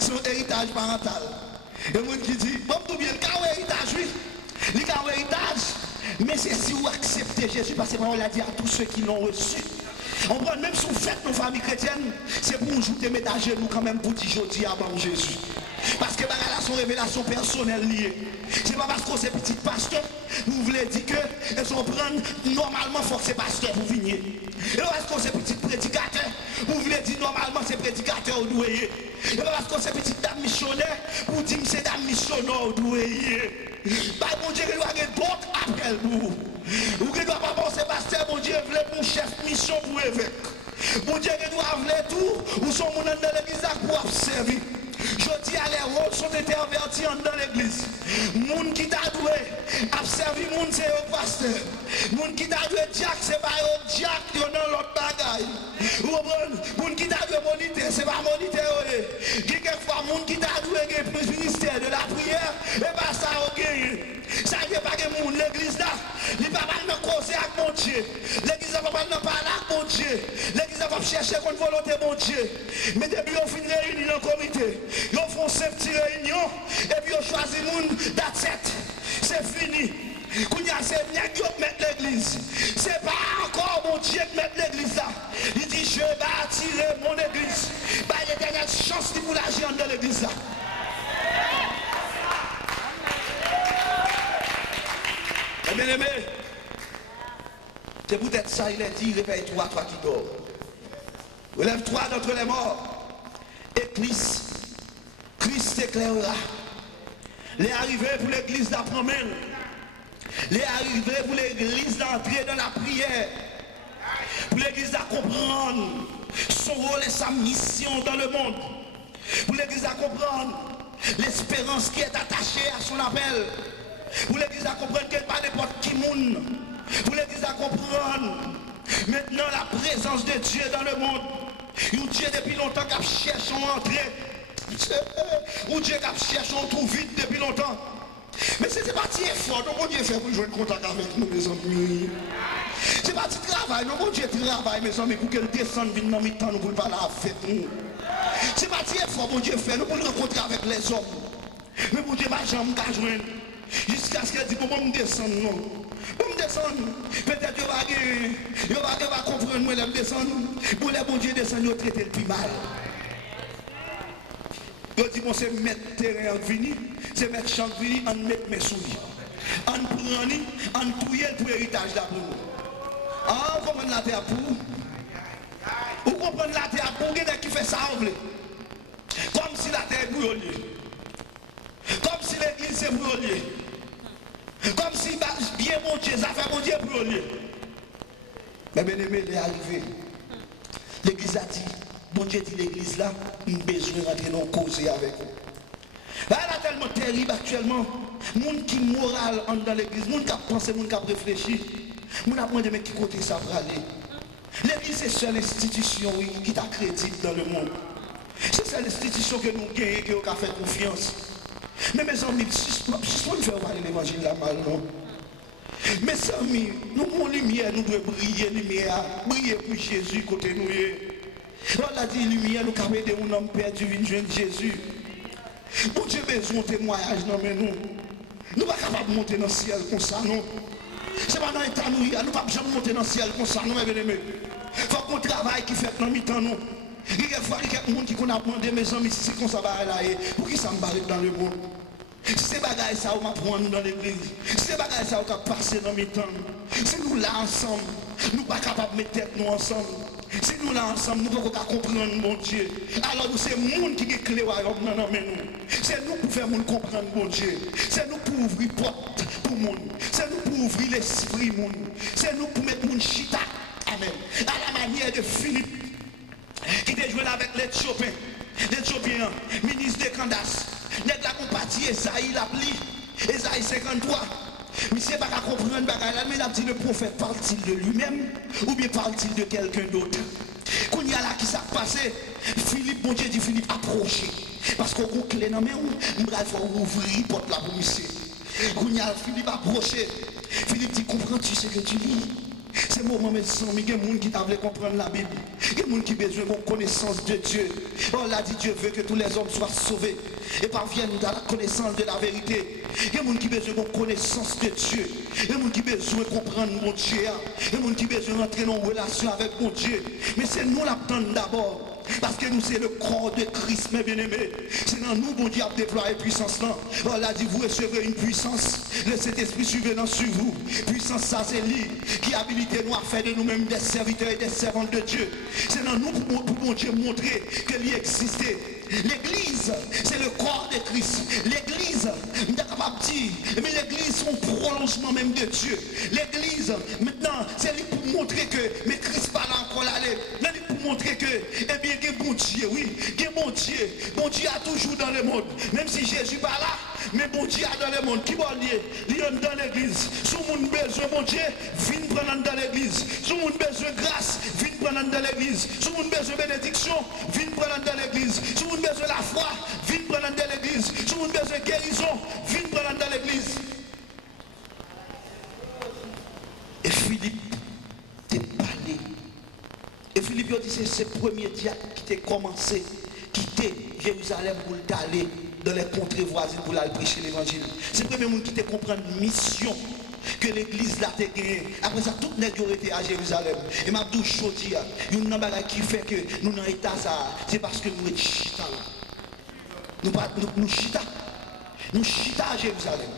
Son héritage parental. Et moi qui dit, bon, tout bien, le cas héritage, oui. Le cas héritage. Mais c'est si vous acceptez Jésus, parce que on l'a dit à tous ceux qui l'ont reçu. On prend même si vous faites nos familles chrétiennes, c'est pour nous jouer mettre à genoux quand même pour dire jeudi avant Jésus. Parce que la son révélation personnelle liée. C'est pas parce que c'est petit pasteur, vous voulez dire que elles sont prendre normalement faut que c'est pasteur pour venir. Et parce que c'est petit prédicateur, vous voulez dire normalement c'est prédicateur au doué. Et parce que c'est petite dame missionnaire, vous dites que c'est dame missionnaire au doué. Bah mon Dieu, il doit y avoir d'autres appels pour vous. Ou qui ne doit pas penser pasteur, mon Dieu voulait pour chef mission pour évêque. Mon Dieu qui doit vouloir tout, ou son monde dans l'église pour observer. Je dis à les rôles sont intervertis dans l'église. Moun qui t'a doué, observe servi moun c'est au pasteur. Moun qui t'a joué diac c'est pas au diac, yo dans l'autre bagaille. Moun qui t'a joué moniteur c'est pas moniteur. Quelquefois moun qui t'a joué le ministère de la prière et pas ça au gagne. Ça veut pas que moun l'église là, il pas mal de causer avec mon Dieu. L'église va pas parler avec mon Dieu. L'église va chercher contre volonté mon Dieu. Mais depuis on finit réunion dans le comité, ils font 5 petites réunions et puis on choisit moun that's it. C'est fini. Kounya c'est bien qui mettre l'église. C'est pas encore mon Dieu qui met l'église là. Il dit je vais attirer mon église. Bah l'éternel chance pour l'agir dans l'église là. Bien aimé, c'est peut-être ça, il a dit, réveille-toi, toi qui dors. Relève-toi d'entre les morts. Et Christ éclairera. Il est arrivé pour l'église d'apprendre. Il est arrivé pour l'église d'entrer dans la prière. Pour l'église de comprendre son rôle et sa mission dans le monde. Pour l'église de comprendre l'espérance qui est attachée à son appel. Pour l'église à comprendre qu'elle n'est pas n'importe qui monde. Pour l'église à comprendre maintenant la présence de Dieu dans le monde. Un Dieu depuis longtemps qui cherche à entrer. Un Dieu qui cherche à trouver vite depuis longtemps. Mais c'est pas si effort, donc mon Dieu fait pour jouer contact avec nous, mes amis. C'est pas si travail, donc mon Dieu travaille, mes amis, pour qu'elle descende vite dans le temps, nous pour parler avec nous. C'est pas si effort, mon Dieu fait, nous pour le rencontrer avec les hommes. Mais mon Dieu, ma jambe, qu'à joindre. Jusqu'à ce qu'elle dise, bon, me descendre, non. Bon, me descendre. Peut-être que va comprendre, moi, me descendre. Pour les bon Dieu descendre, ils traiter le plus mal. Ils disent, bon, c'est mettre terrain en vini, c'est mettre champ vini, en mettre mes souliers. En prendre, en touiller pour l'héritage d'après nous. Ah, on comprend la terre pour vous. Vous comprenez la terre pour vous, qui fait ça, comme si la terre est brûlée. Comme si l'église est brûlée. Comme si bien mon Dieu, ça fait mon Dieu brûlé. Mais bien aimé, il est arrivé. L'église a dit, bon Dieu dit l'église là, il a besoin de rentrer dans le causer avec vous. Là, elle est tellement terrible actuellement. Moun qui moral dans l'église, moun qui a pensé, moun qui a réfléchi, moun a demandé mais qui côté ça va aller. L'église c'est seule institution oui, qui t'a crédit dans le monde. C'est seule institution que nous gagnons, qui a fait confiance. Mais mes amis, si on ne fait pas l'évangile là mal, non. Mes amis, nous avons lumière, nous devons briller, lumière, briller pour Jésus côté nous. On a dit lumière, nous avons aidé un homme perdu, une jeune Jésus. Bon Dieu besoin de témoignage, non mais nous. Nous ne sommes pas capables de monter dans le ciel comme ça, non. Ce n'est pas dans l'état nous, nous ne sommes pas jamais monter dans le ciel comme ça, non, mes bien-aimés. Il faut qu'on travaille qui fait dans le mi-temps, non. Il y a des fois, il y a des gens qui ont demandé, mes amis, si c'est comme ça, pour qui ça me barre dans le monde? Si c'est bagaille ça, on va prendre dans l'église. Si c'est bagaille ça, on va passer dans mes temps. Si nous là ensemble, nous ne sommes pas capables de mettre tête nous ensemble. Si nous là ensemble, nous ne pouvons pas comprendre mon Dieu. Alors nous, c'est le monde qui est clé dans nous. C'est nous pour faire monde comprendre mon Dieu. C'est nous pour ouvrir porte pour le monde. C'est nous pour ouvrir l'esprit monde. C'est nous pour mettre mon chita. Amen. À la manière de Philippe, qui était joué avec l'Éthiopien, ministre de Candace. N'est la compatie Esaïe l'a pli, Esaïe 53. Mais c'est pas qu'à comprendre, mais il a dit le prophète parle-t-il de lui-même ou bien parle-t-il de quelqu'un d'autre? Quand il y a là qui s'est passé, Philippe, mon Dieu dit Philippe, approchez. Parce qu'on a clé dans la main, il faut ouvrir la porte là pour monsieur. Quand il y a Philippe approché, Philippe dit comprends-tu ce que tu lis? C'est moment médecin, mais il y a des gens qui veulent comprendre la Bible. Il y a des gens qui ont besoin de connaissance de Dieu. On l'a dit, Dieu veut que tous les hommes soient sauvés et parviennent à la connaissance de la vérité. Il y a des gens qui ont besoin de connaissance de Dieu. Il y a des gens qui ont besoin de comprendre mon Dieu. Il y a des gens qui ont besoin d'entrer en relation avec mon Dieu. Mais c'est nous l'attendons d'abord. Parce que nous, c'est le corps de Christ, mes bien-aimés. C'est dans nous, bon Dieu, à déployer puissance là. On l'a dit, vous recevrez une puissance. Le Saint-Esprit survenant sur vous. Puissance, ça, c'est lui qui habilité nous à faire de nous-mêmes des serviteurs et des servantes de Dieu. C'est dans nous, pour bon Dieu, montrer que lui existait. L'église, c'est le corps de Christ. L'église, on est capable de dire, mais l'église, c'est un prolongement même de Dieu. L'église, maintenant, c'est lui pour montrer que, mais Christ parle encore là, pour montrer que, eh bien, il y a bon Dieu, oui, il y a bon Dieu. Bon Dieu a toujours dans le monde. Même si Jésus pas là, Mais bon Dieu dans le monde, qui va lier? Lié dans l'église. Si vous avez besoin, bon Dieu, viens prendre dans l'église. Si vous avez besoin de grâce, viens prendre dans l'église. Si vous avez besoin de bénédiction, viens prendre dans l'église. Si vous avez besoin de la foi, viens prendre dans l'église. Si vous avez besoin de guérison, viens prendre dans l'église. Et Philippe t'a parlé. Et Philippe a dit c'est le premier diacre qui t'a commencé, quitter Jérusalem pour aller dans les contrées voisines pour aller prêcher l'évangile. C'est le premier monde qui t'a compris la mission que l'église l'a gagné. Après ça, tout le monde a été à Jérusalem. Et m'a dit, je dis, il y a une chose qui fait que nous dans l'état ça, c'est parce que nous sommes chita là. Nous chita. Nous chita à Jérusalem.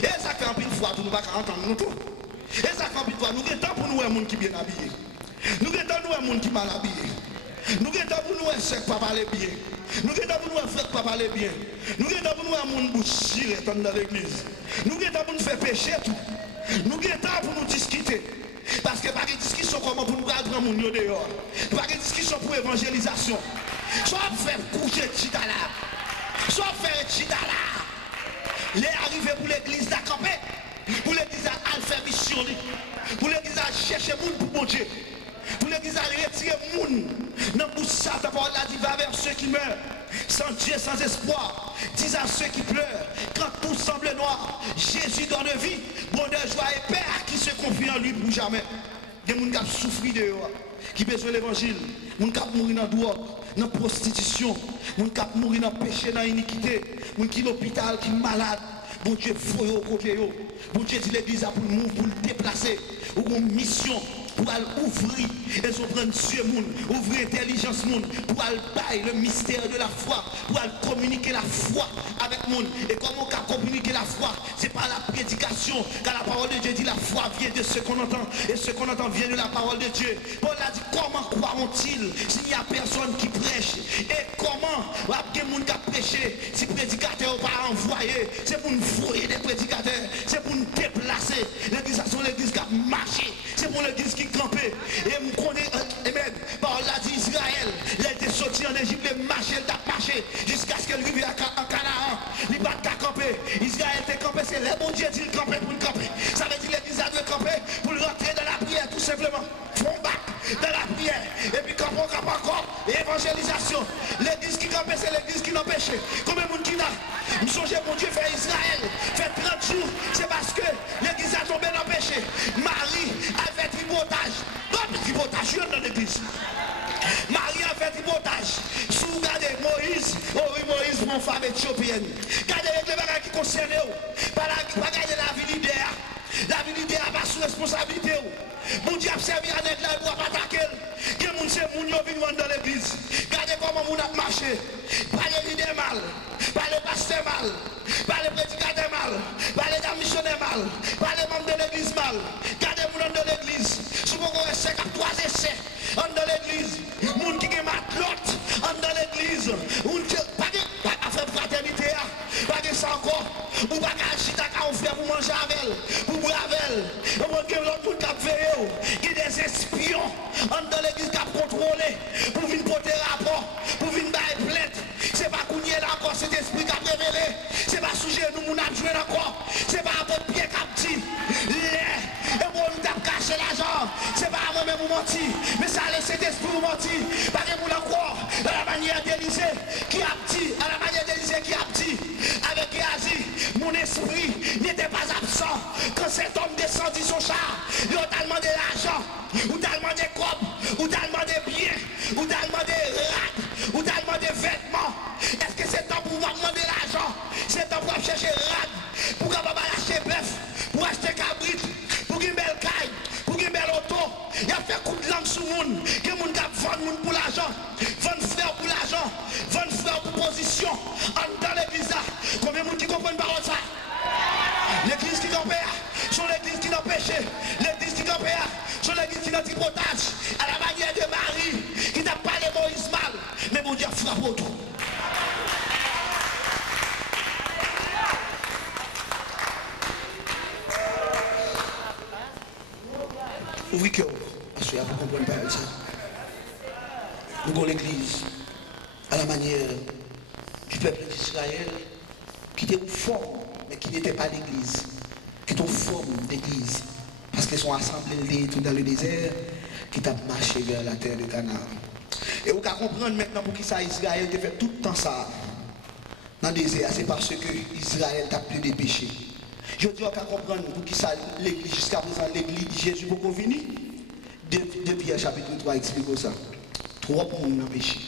Et ça fait un peu de fois, nous ne pouvons pas entendre nous tout. Et ça fait un peu de fois, nous avons temps pour nous un monde qui est bien habillé. Nous avons temps pour nous un monde qui est mal habillé. Nous avons temps pour nous un sec pas parler bien. Nous avons temps pour nous un frère pas parler bien. Nous avons temps pour nous un monde bouche chiré dans l'église. Nous avons temps pour nous faire pécher tout. Nous avons temps pour nous discuter. Parce que pas de discussion comment pour nous prendre mon dehors. Pas de discussion pour évangélisation. Soit faire coucher Chidala. Soit faire Chidala. Les arrivés pour l'église d'acamper. Pour l'église à faire mission. Pour l'église à chercher monde pour bon Dieu. Pour l'église à retirer monde. Non pour ça, ta parole a dit va vers ceux qui meurent. Sans Dieu, sans espoir. Dis à ceux qui pleurent. Quand tout semble noir. Jésus donne vie. Bonheur, joie et paix à qui se confie en lui pour jamais. Des gens qui ont souffert de eux. Qui besoin de l'évangile. Des gens qui ont mouru dans la drogue, dans la prostitution. Des gens qui ont mouru dans le péché, dans l'iniquité. Des gens qui sont à l'hôpital, qui sont malades. Bon Dieu, faut au côté. Bon Dieu dit l'église pour nous, pour le déplacer. Ou une mission. Pour aller ouvrir, et se prendre Dieu monde, ouvrir l'intelligence monde, pour aller bailler le mystère de la foi, pour aller communiquer la foi avec le monde. Et comment on peut communiquer la foi? C'est par la prédication, car la parole de Dieu dit la foi vient de ce qu'on entend, et ce qu'on entend vient de la parole de Dieu. Paul a dit comment croiront-ils s'il n'y a personne qui prêche? Et comment il y a des gens qui prêchent si les prédicateurs ne sont pas envoyés? C'est pour nous foyer des prédicateurs, c'est pour nous déplacer. L'église, c'est l'église qui a marché, c'est pour l'église qui campé. Et je connais, amen, par la dit Israël, il a été sorti en Égypte, il a marché jusqu'à ce qu'elle vive en Canaan. Il n'a pas campé. Israël était campé, c'est le bon Dieu dit il campé pour le camper. Ça veut dire l'église a dû camper pour rentrer dans la prière, tout simplement. Fond bac dans la prière. Et puis camp encore, évangélisation. L'église qui campait, c'est l'église qui n'a péché. Combien de monde qui n'a? Je songe mon Dieu fait Israël, fait 30 jours, c'est parce que l'église a tombé dans le péché. Marie a fait tripotage. D'autres tripotage, dans l'église. Marie a fait tripotage. Si vous regardez Moïse, oh oui, Moïse, mon femme éthiopienne. Regardez les bagages qui concernent vous. Pas regarder la vie d'idéal. La vie d'idéal n'a pas sous responsabilité. Mon Dieu a servi à l'être là, il ne doit pas attaquer. Quel monde c'est mon Dieu vient dans l'église. Regardez comment mon a marché. Pas les leaders mal. Pas les pasteurs mal. Pas les prédicateurs mal. Pas les missionnaires mal. Pas les membres de l'église mal. Regardez mon dans l'église. Si vous avez 53 essais dans l'église. Moun qui est matlotte dans l'église. Pas de affaire fraternité. Pas de ça encore. Ou pas de chita qu'on fait pour manger avec elle. Pour boire avec elle. Ou pas que l'autre monde qui a veillé. Qui des espions dans l'église qui a contrôlé. Pour venir porter rapport. Pour venir bailler plainte. C'est pas qu'on y est là encore cet esprit qui a révélé. C'est pas sujet nous moun a joué encore. C'est pas un peu pied qui a dit. Et moi nous avons caché l'argent. C'est pas à moi-même vous mentir. Mais ça laisse cet esprit vous mentir. Pas que vous encore. À la manière d'Élysée qui a dit. À la manière d'Élysée qui a dit. Avec Géasi, mon esprit n'était pas absent. Quand cet homme descendit son char, il a demandé l'argent, ou t'a demandé corps, ou t'a demandé biens, ou t'a demandé rats, ou t'a demandé vêtements. Est-ce que c'est temps pour demander l'argent? C'est temps pour chercher rats, pour capable acheter bœuf, pour acheter cabrit, pour une belle caille, pour une belle auto. Il a fait coup de langue sur le monde, que le monde a vendu pour l'argent, vendre frère pour l'argent, vendre frère pour position. Dans l'église, combien de monde qui comprennent parole ça? L'église qui compère, sont l'église qui n'a péché. L'église qui compère, sont l'église qui n'a tripotage. À la manière de Marie, qui n'a pas les Moïse mal, mais mon Dieu frappe au tout. Oui, que parce que vous comprenez pas ça. Nous avons l'église à la manière du peuple d'Israël qui était une forme, mais qui n'était pas l'église, qui était une forme d'église, parce qu'ils sont assemblés tout dans le désert, qui t'a marché vers la terre de Canaan. Et vous pouvez comprendre maintenant pour qui ça Israël a fait tout le temps ça dans le désert, c'est parce que Israël a plus de péchés. Je dis, on peut comprendre pour qui ça l'église, jusqu'à présent l'église de Jésus pour venir. De Pierre chapitre 3 explique ça. Trop de monde dans le péché,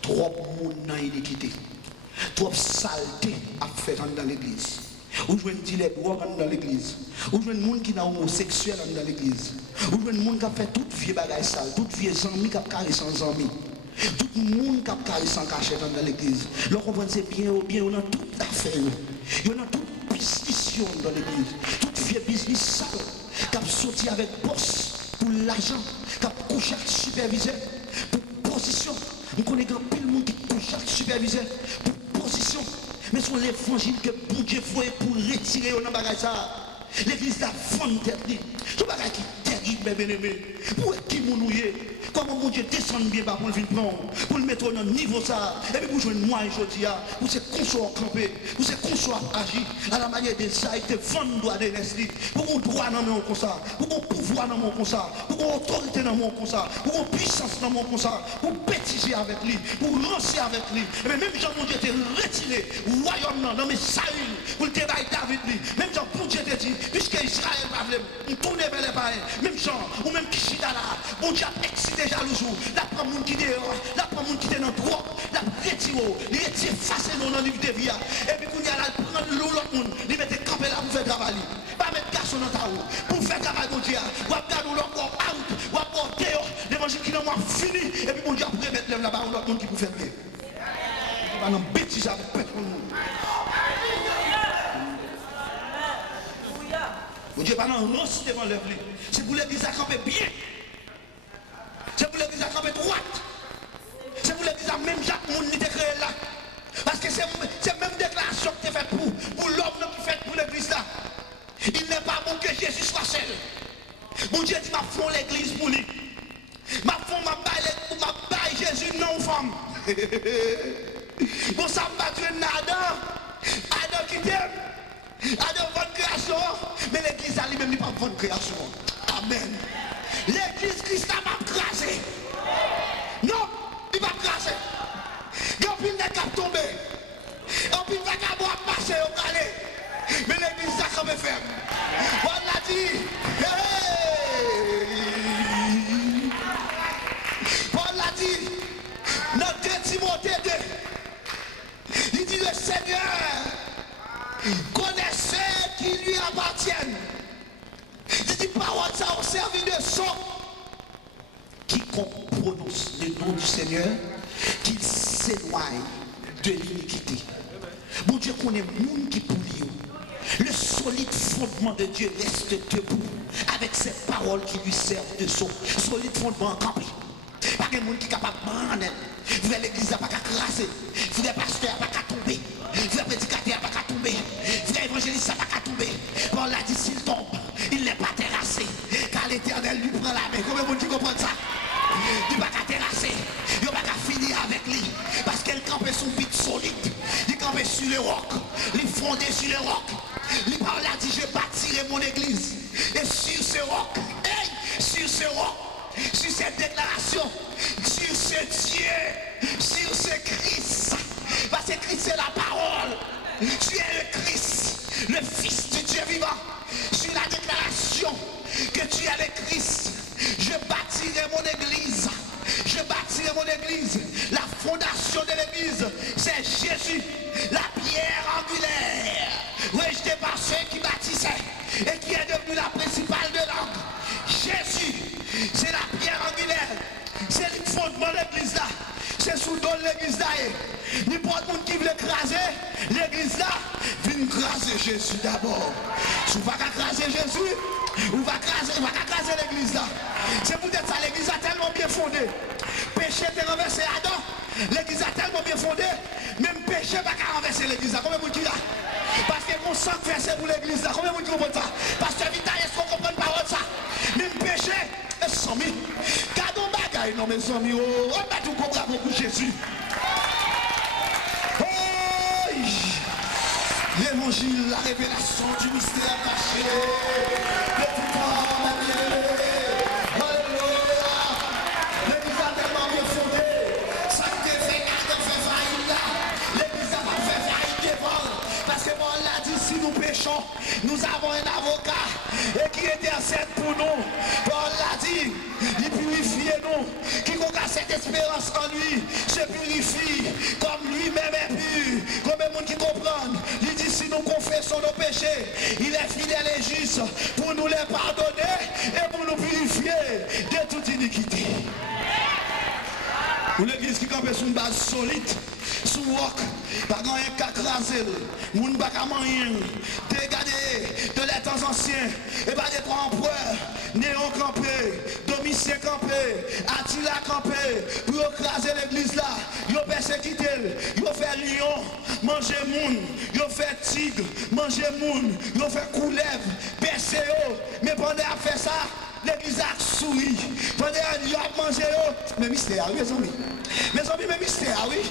trop de monde dans l'iniquité, trop de saleté à faire dans l'église. Ou je veux dire les drogues dans l'église. Ou je veux des gens qui sont homosexuels dans l'église. Ou je veux des gens qui ont fait toute vie bagaille sale, toute vie amis qui ont carré sans amis. Tout le monde qui a carré sans cachet dans l'église. Là, on comprend c'est bien ou bien, on a toute affaire. On a toute business dans l'église. Toute vie business sale. Qui a sorti avec boss pour l'argent. Qui a couché avec superviseur pour position. On connaît grand pile monde qui couche avec superviseur pour position. Mais sur l'évangile que bon Dieu voyait pour retirer dans bagage ça. L'église a fond tête. Tout bagage qui terrible, mes bien-aimés. Pour qui mounouye? Comment mon Dieu descend bien bas pour le vivre pour le mettre dans niveau ça. Et puis pour jouer moi aujourd'hui, pour se construire camper, pour se construire agir à la manière de ça, et de vendre droit de l'esprit, pour qu'on droit dans mon comme ça, pour qu'on pouvoir dans mon comme ça, pour qu'on autorité dans mon comme ça, pour qu'on puissance dans mon comme ça, pour bêtiser avec lui, pour lancer avec lui. Et même Jean mon Dieu était retiré, royaume dans mes Saül, pour le débat David lui. Même Jean mon Dieu te dit, puisque Israël va venir, on tourne vers les païens, même Jean, ou même Kishida là, bon Dieu a excité jalousie, la prend mon qui dehors, la prend mon qui est dans le droit, la retire facilement dans le livre de vie. Et puis qu'on y a là, prendre l'autre monde, il mettait camper là pour faire travail. Pas mettre garçon dans ta roue, pour faire travail mon Dieu, ou à garder l'autre corps out, ou à porter l'évangile qui n'a pas fini, et puis mon Dieu après mettre là-bas l'autre monde qui peut faire bien. Pas non bêtise avec personne. Mon Dieu, pas non rosse devant l'église. C'est pour l'église à camper bien. C'est pour l'église à camper droite. C'est pour l'église à même Jacques Moun qui créé là. Parce que c'est même déclaration que tu fait pour l'homme qui fait pour l'église là. Il n'est pas bon que Jésus soit seul. Mon Dieu dit, ma fond l'église pour lui. Ma fond ma baille Jésus non femme. Bon ça m'a tué Adam. Adam qui t'aime. Adam bonne création. Mais l'église à lui-même n'est pas bonne création. Amen. L'église Christ n'a pas crasé. Non, il va crasé. Il y a pile de cap tombé. Il y a vagabond à marcher au calais. Mais l'église a quand même ferme. On l'a dit. On l'a dit. Dans 2 Timothée 2. Il dit le Seigneur connaît ceux qui lui appartiennent. Il dit parole ça au service de son. Quiconque prononce le nom du Seigneur, qu'il s'éloigne de l'iniquité. Mon Dieu connaît le monde qui pour lui. Le solide fondement de Dieu reste debout avec ses paroles qui lui servent de son solide fondement campé. Pas de monde qui est capable de prendre. Frère l'église n'a pas qu'à crasser. Frère pasteur n'a pas qu'à tomber. Frère prédicateur n'a pas qu'à tomber. Frère évangéliste n'a pas qu'à tomber. Paul l'a dit s'il tombe, il n'est pas terrassé. Car l'éternel lui prend la main. Combien de monde qui comprend ça? Il n'est pas qu'à terrasser. Il n'a pas qu'à finir avec lui. Parce qu'elle campait son bit solide. Il campait sur les rocs. Il fondait sur les rocs. Il parle là, dit je bâtirai mon église. Et sur ce roc, sur ce roc, sur cette déclaration, sur ce Dieu, sur ce Christ. Parce que Christ c'est la parole. Tu es le Christ, le Fils de Dieu vivant. Sur la déclaration que tu es le Christ, je bâtirai mon église. Je bâtirai mon église. La fondation de l'église, c'est Jésus, la pierre angulaire. Rejeté par ceux qui bâtissaient et qui est devenu la principale de l'angle. Jésus, c'est la pierre angulaire. C'est le fondement de l'église là. C'est sous le dos de l'église là. N'importe qui veut écraser l'église là, vient écraser Jésus d'abord. Si vous ne pouvez pas écraser Jésus, vous va écraser l'église là. C'est peut-être ça, l'église a tellement bien fondé. Péché est renversé Adam. L'église a tellement bien fondé. Même péché n'a pas renverser l'église là. Combien de monde qui là? Parce que mon sang versé pour l'église là. Combien de monde qui comprend ça? Parce que Vita, est-ce qu'on comprend la parole ça? Même péché, est-ce que c'est gardons bagaille, non mes amis. On va tout comprendre pour Jésus. l'évangile, la révélation du mystère caché. De tout temps, ma bien-aimée. Alléluia. L'église a tellement bien fondé. Ça te fait faillite là. L'église a pas fait faillite devant. Parce que bon, l'a dit, si nous péchons, nous avons un avocat et qui intercède pour nous. Paul l'a dit, il purifie nous. Quiconque a cette espérance en lui se purifie comme lui-même est pur. Comme le monde qui comprend. Il dit si nous confessons nos péchés, il est fidèle et juste pour nous les pardonner et pour nous purifier de toute iniquité. Pour l'église qui campe sur une base solide, sous roc, pas grand un qu'à craser, moun pas qu'à manger, dégagé de les temps anciens, et pas des trois empereurs, Néon campé, Domitien campé, Attila campé, pour écraser l'église là, ils ont persécuté, ils ont fait lion, manger moun, ils ont fait tigre, manger moun, ils ont fait couleuvre, percé, mais pendant à faire ça, l'église a souri. Pendant qu'il a mangé, mais mystère, oui, mes amis. Mes amis, mais mystère, oui.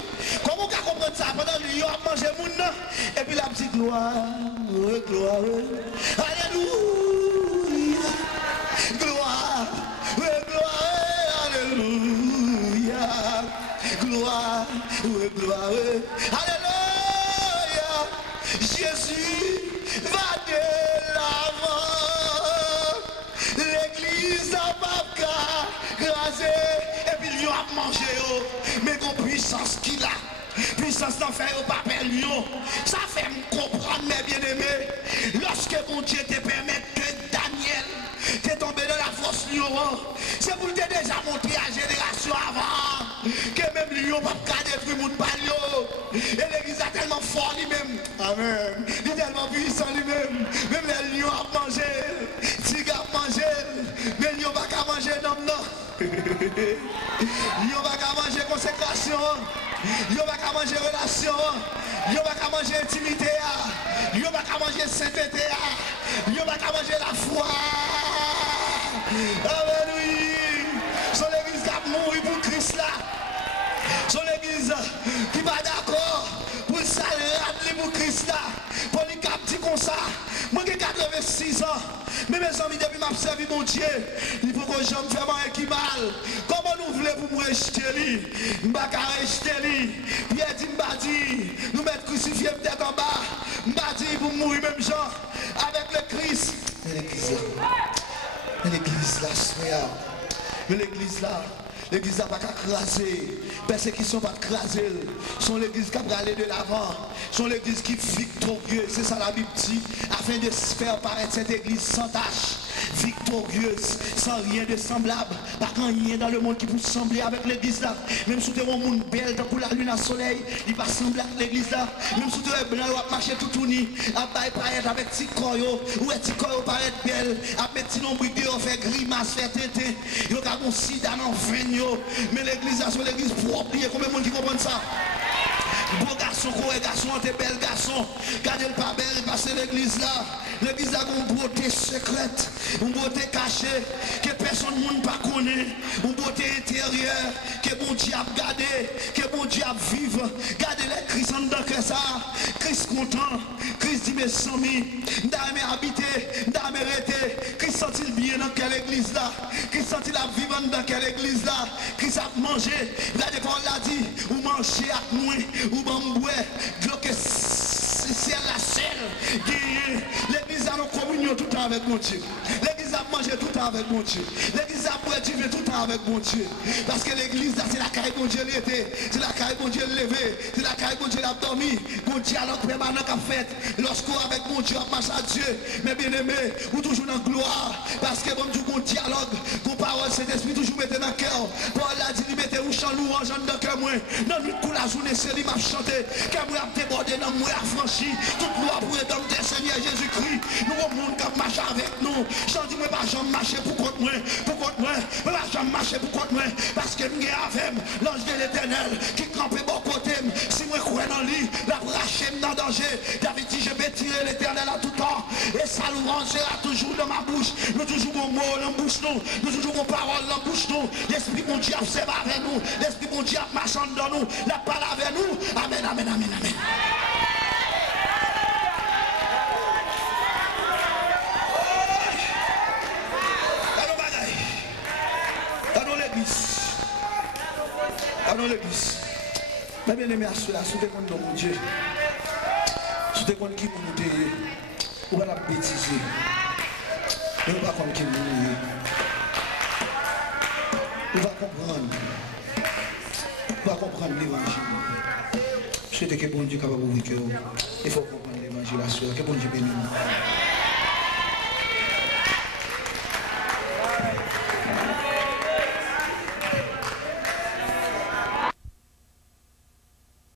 Comment on peut comprendre ça? Pendant qu'il a mangé, et puis la petite gloire, gloire, alléluia, gloire, gloire, alléluia, gloire, gloire, alléluia, Jésus va de l'avant. L'église n'a pas grasé et puis il a mangé, mais qu'on puissance qu'il a. Puissance d'en faire au papier lion. Ça fait me comprendre, mes bien-aimés. Lorsque mon Dieu te permet que Daniel t'es tombé dans la force lion, c'est pour te déjà montrer à la génération avant que même lion va pas détruire mon palio. Et l'église a tellement fort lui-même. Amen. Il est tellement puissant lui-même. Même les lions ont mangé. Tigre a mangé. Mais lion va pas manger non. Lion va pas manger consécration. Lion va pas manger relation. Lion va pas manger intimité. Lion va pas manger sainteté. Lion va pas manger la foi. Amen, oui. Son l'église qui a mouru pour Christ là. Son l'église qui va d'accord pour ça pour Christ là. Pour les cap dit comme ça. Moi j'ai 86 ans. Mais mes amis, depuis m'a servi mon Dieu, il faut que je me fasse un qui mal. Comment nous voulons pour me rejeter lui? Je ne vais pas rejeter lui. Pierre dit, nous mettre crucifié peut-être en bas. Je vais pour mourir même genre avec le Christ. Mais l'église là, mais l'église là, frère. Mais l'église là. L'église n'a pas qu'à craser. Persécution pas craser. Sont l'église qui a aller de l'avant. Sont l'église qui est victorieuse. C'est ça la Bible dit. Afin de faire paraître cette église sans tâche. Victorieuse. Sans rien de semblable. Pas rien dans le monde qui peut sembler avec l'église là. Même si tu es un monde belle pour la lune à soleil. Il va sembler avec l'église là. Même si tu es blanc, tu vas marcher tout uni. À paraître avec petit corps. Ou petit corps paraître belle. Avec petit nombre de faire grimace, faire tété. Il y a un sida dans le mais l'église a sur l'église pour oublier combien de monde qui comprend ça. Beau garçon, correct garçon, t'es bel garçon. Gardez le pas belle, passez l'église là. L'église a une beauté secrète, une beauté cachée, que personne ne pas connaît. Une beauté intérieure, que bon Dieu a gardé, que bon Dieu a vivre. Gardez les Christ en dedans que ça. Christ content, Christ dit mes amis, d'aller habiter, d'aller rester. Christ sent-il bien dans quelle église là? Christ sent-il à vivre dans quelle église là? Christ a mangé, regardez Paul l'a dit, ou manger à nous, ou bamboué, bloqué. C'est la seule qui l'église a nos communion tout le temps avec mon Dieu. L'église a mangé tout le temps avec mon Dieu. L'église a prédivé tout le temps avec mon Dieu. Parce que l'église là, c'est la caille mon Dieu l'été. C'est la caille mon Dieu levé. C'est la caille mon Dieu l'a dormi. Mon dialogue permanent qu'a fait. Lorsqu'on avec mon Dieu, on marche à Dieu. Mais bien aimé, ou toujours dans gloire. Parce que bon Dieu, mon dialogue, mon parole, cet esprit toujours mettez dans le cœur. Paul a dit, mettez où chant louange dans le cœur. Non, nous, pour la journée, c'est lui m'a chanté. Car moi, a débordé dans moi, affranchi. Toute loi pour être de Seigneur Jésus-Christ. Nous, au monde qui marche avec nous. J'en dis, moi, pas jamais marcher pour contre moi. Pour contre moi. Moi, pas jamais marcher pour contre moi. Parce que nous avons l'ange de l'éternel qui campait bon côté. Si moi, crois dans lui, la bracher dans danger. David dit, je vais tirer l'éternel à tout temps. Et sa louange sera toujours dans ma bouche. Nous, toujours mon mot dans la bouche, nous. Nous, toujours mon parole dans la bouche, nous. L'esprit, mon Dieu, observe avec nous. L'esprit, mon Dieu, marche dans nous. La parole avec nous. Amen, amen, amen, amen. Allons l'église. Mais bien aimé à cela, sous des comptes de mon Dieu. Sous des comptes qui nous disent, ou va la bêtiser. Mais on va comprendre qui nous dit. On va comprendre. On va comprendre l'évangile. Je souhaite que bon Dieu capable de vous. Il faut comprendre l'évangile à cela. Que bon Dieu bénisse.